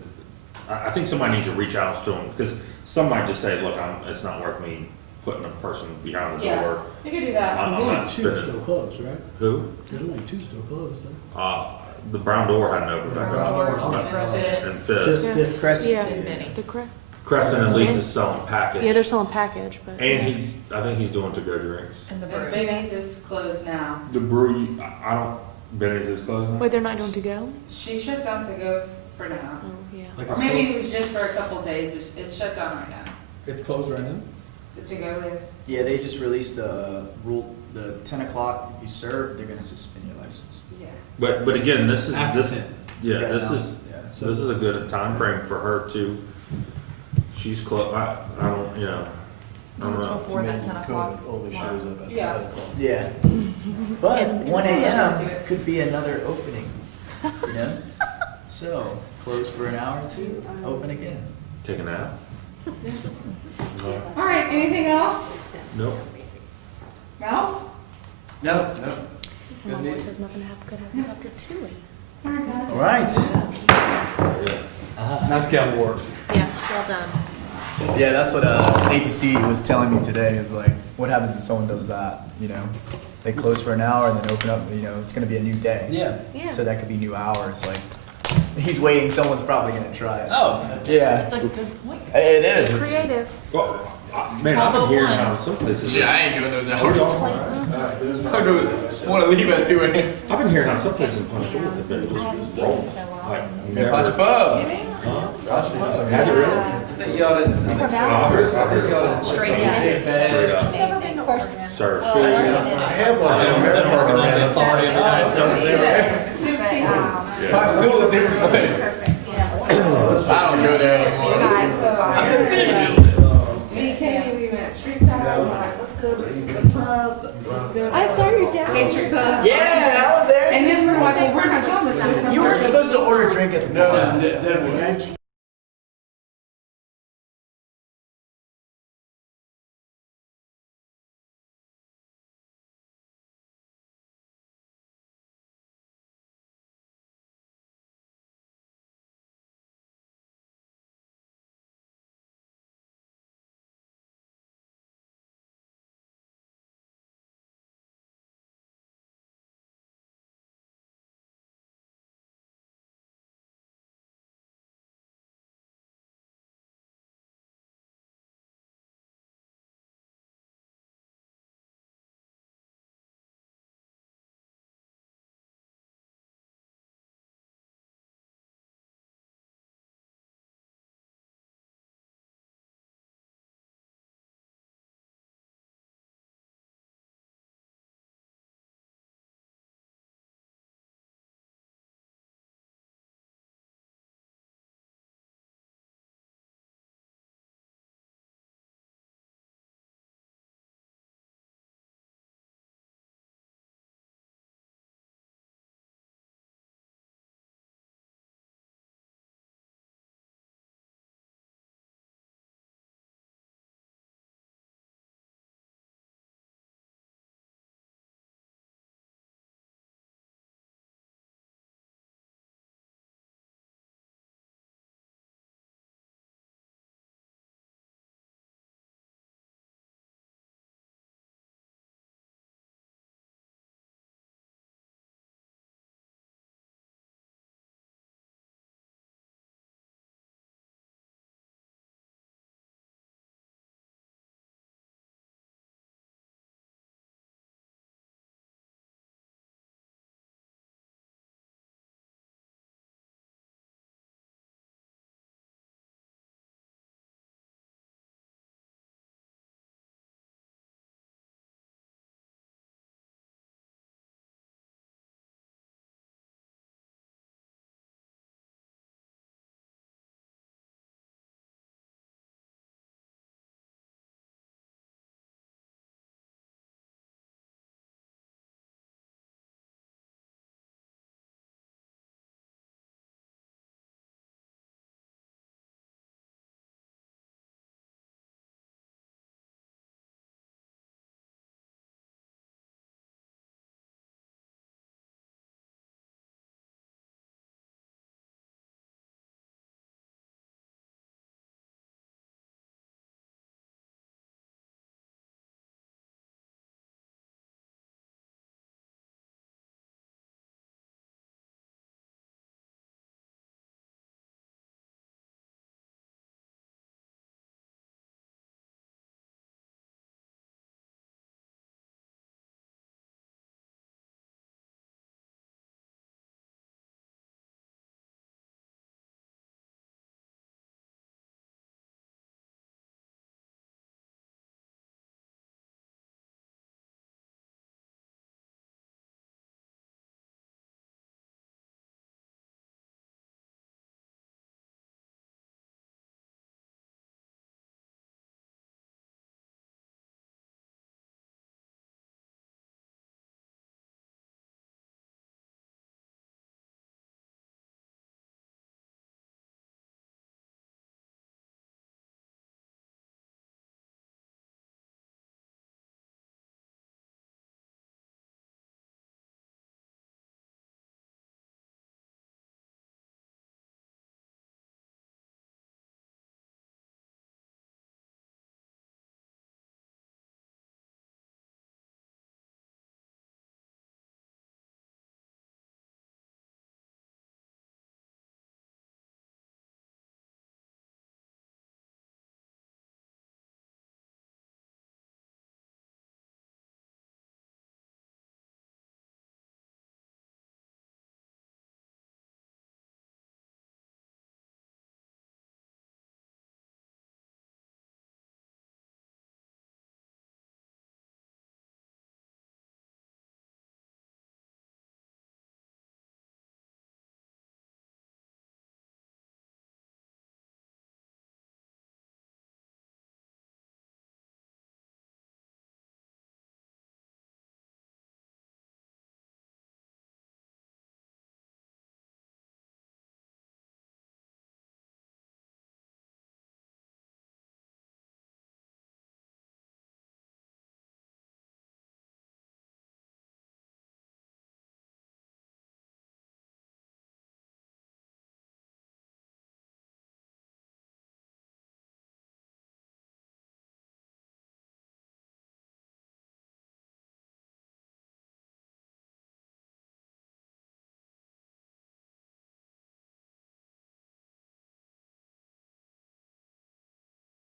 I think somebody needs to reach out to them, because some might just say, look, it's not worth me putting a person behind the Yeah. door. You could do that. I'm There's only not two spending- still closed, right? Who? There's only two still closed, though. The Brown Door hadn't opened back Brown up. Door, And Crescent. Fifth. Fifth Crescent. Yeah, Ten Bennies. the Crest. Crescent at least is selling package. Yeah, they're selling package, but. And I think he's doing to-go drinks. And the And brewery. Benny's is closed now. The brewery, I don't, Benny's is closed now? Wait, they're not doing to go? She shut down to go for now. Oh, yeah. Like Or it's maybe closed- it was just for a couple days, but it's shut down right now. It's closed right now? The to go is. Yeah, they just released the 10 o'clock you serve, they're gonna suspend your license. Yeah. But again, this is, After this, 10. yeah, Yeah, this no, is, yeah. so this is a good time frame for her to, she's I don't, you know, I don't It's know. before that 10 o'clock. Only shows up at Yeah. 10 o'clock. Yeah. But And- 1 and AM close to it. could be another opening, you know? So, close for an hour or two, open again. Take a nap? All right, anything else? Nope. Ralph? No, no. Good Mom meeting. says nothing could happen after 2. All right, guys. All right. Nice job, work. Yes, well done. Yeah, that's what ATC was telling me today, is like, what happens if someone does that, you know? They close for an hour and then open up, you know, it's gonna be a new day. Yeah. Yeah. So that could be new hours, like, he's waiting, someone's probably gonna try it. Oh. Yeah, That's a good point. it is. It's- Creative. Well, man, I've been hearing how some places. Yeah, I ain't doing those hours. I wanna leave at 2 AM. I've been hearing how some places in Punch Bowl have been just rolling. Like, Punch never. pub. Has it really? I think you ought to, I think you ought to. Straight in. Straight up. Sir. I have one. Yeah. I'm still in a different place. I don't go there anymore. Me and Katie, we went street side, we were like, let's go to the pub, let's go to. I saw your dad. Gay Street Pub. Yeah, I was there. And then we're like, well, we're not going this time. You were supposed to order a drink at the bar.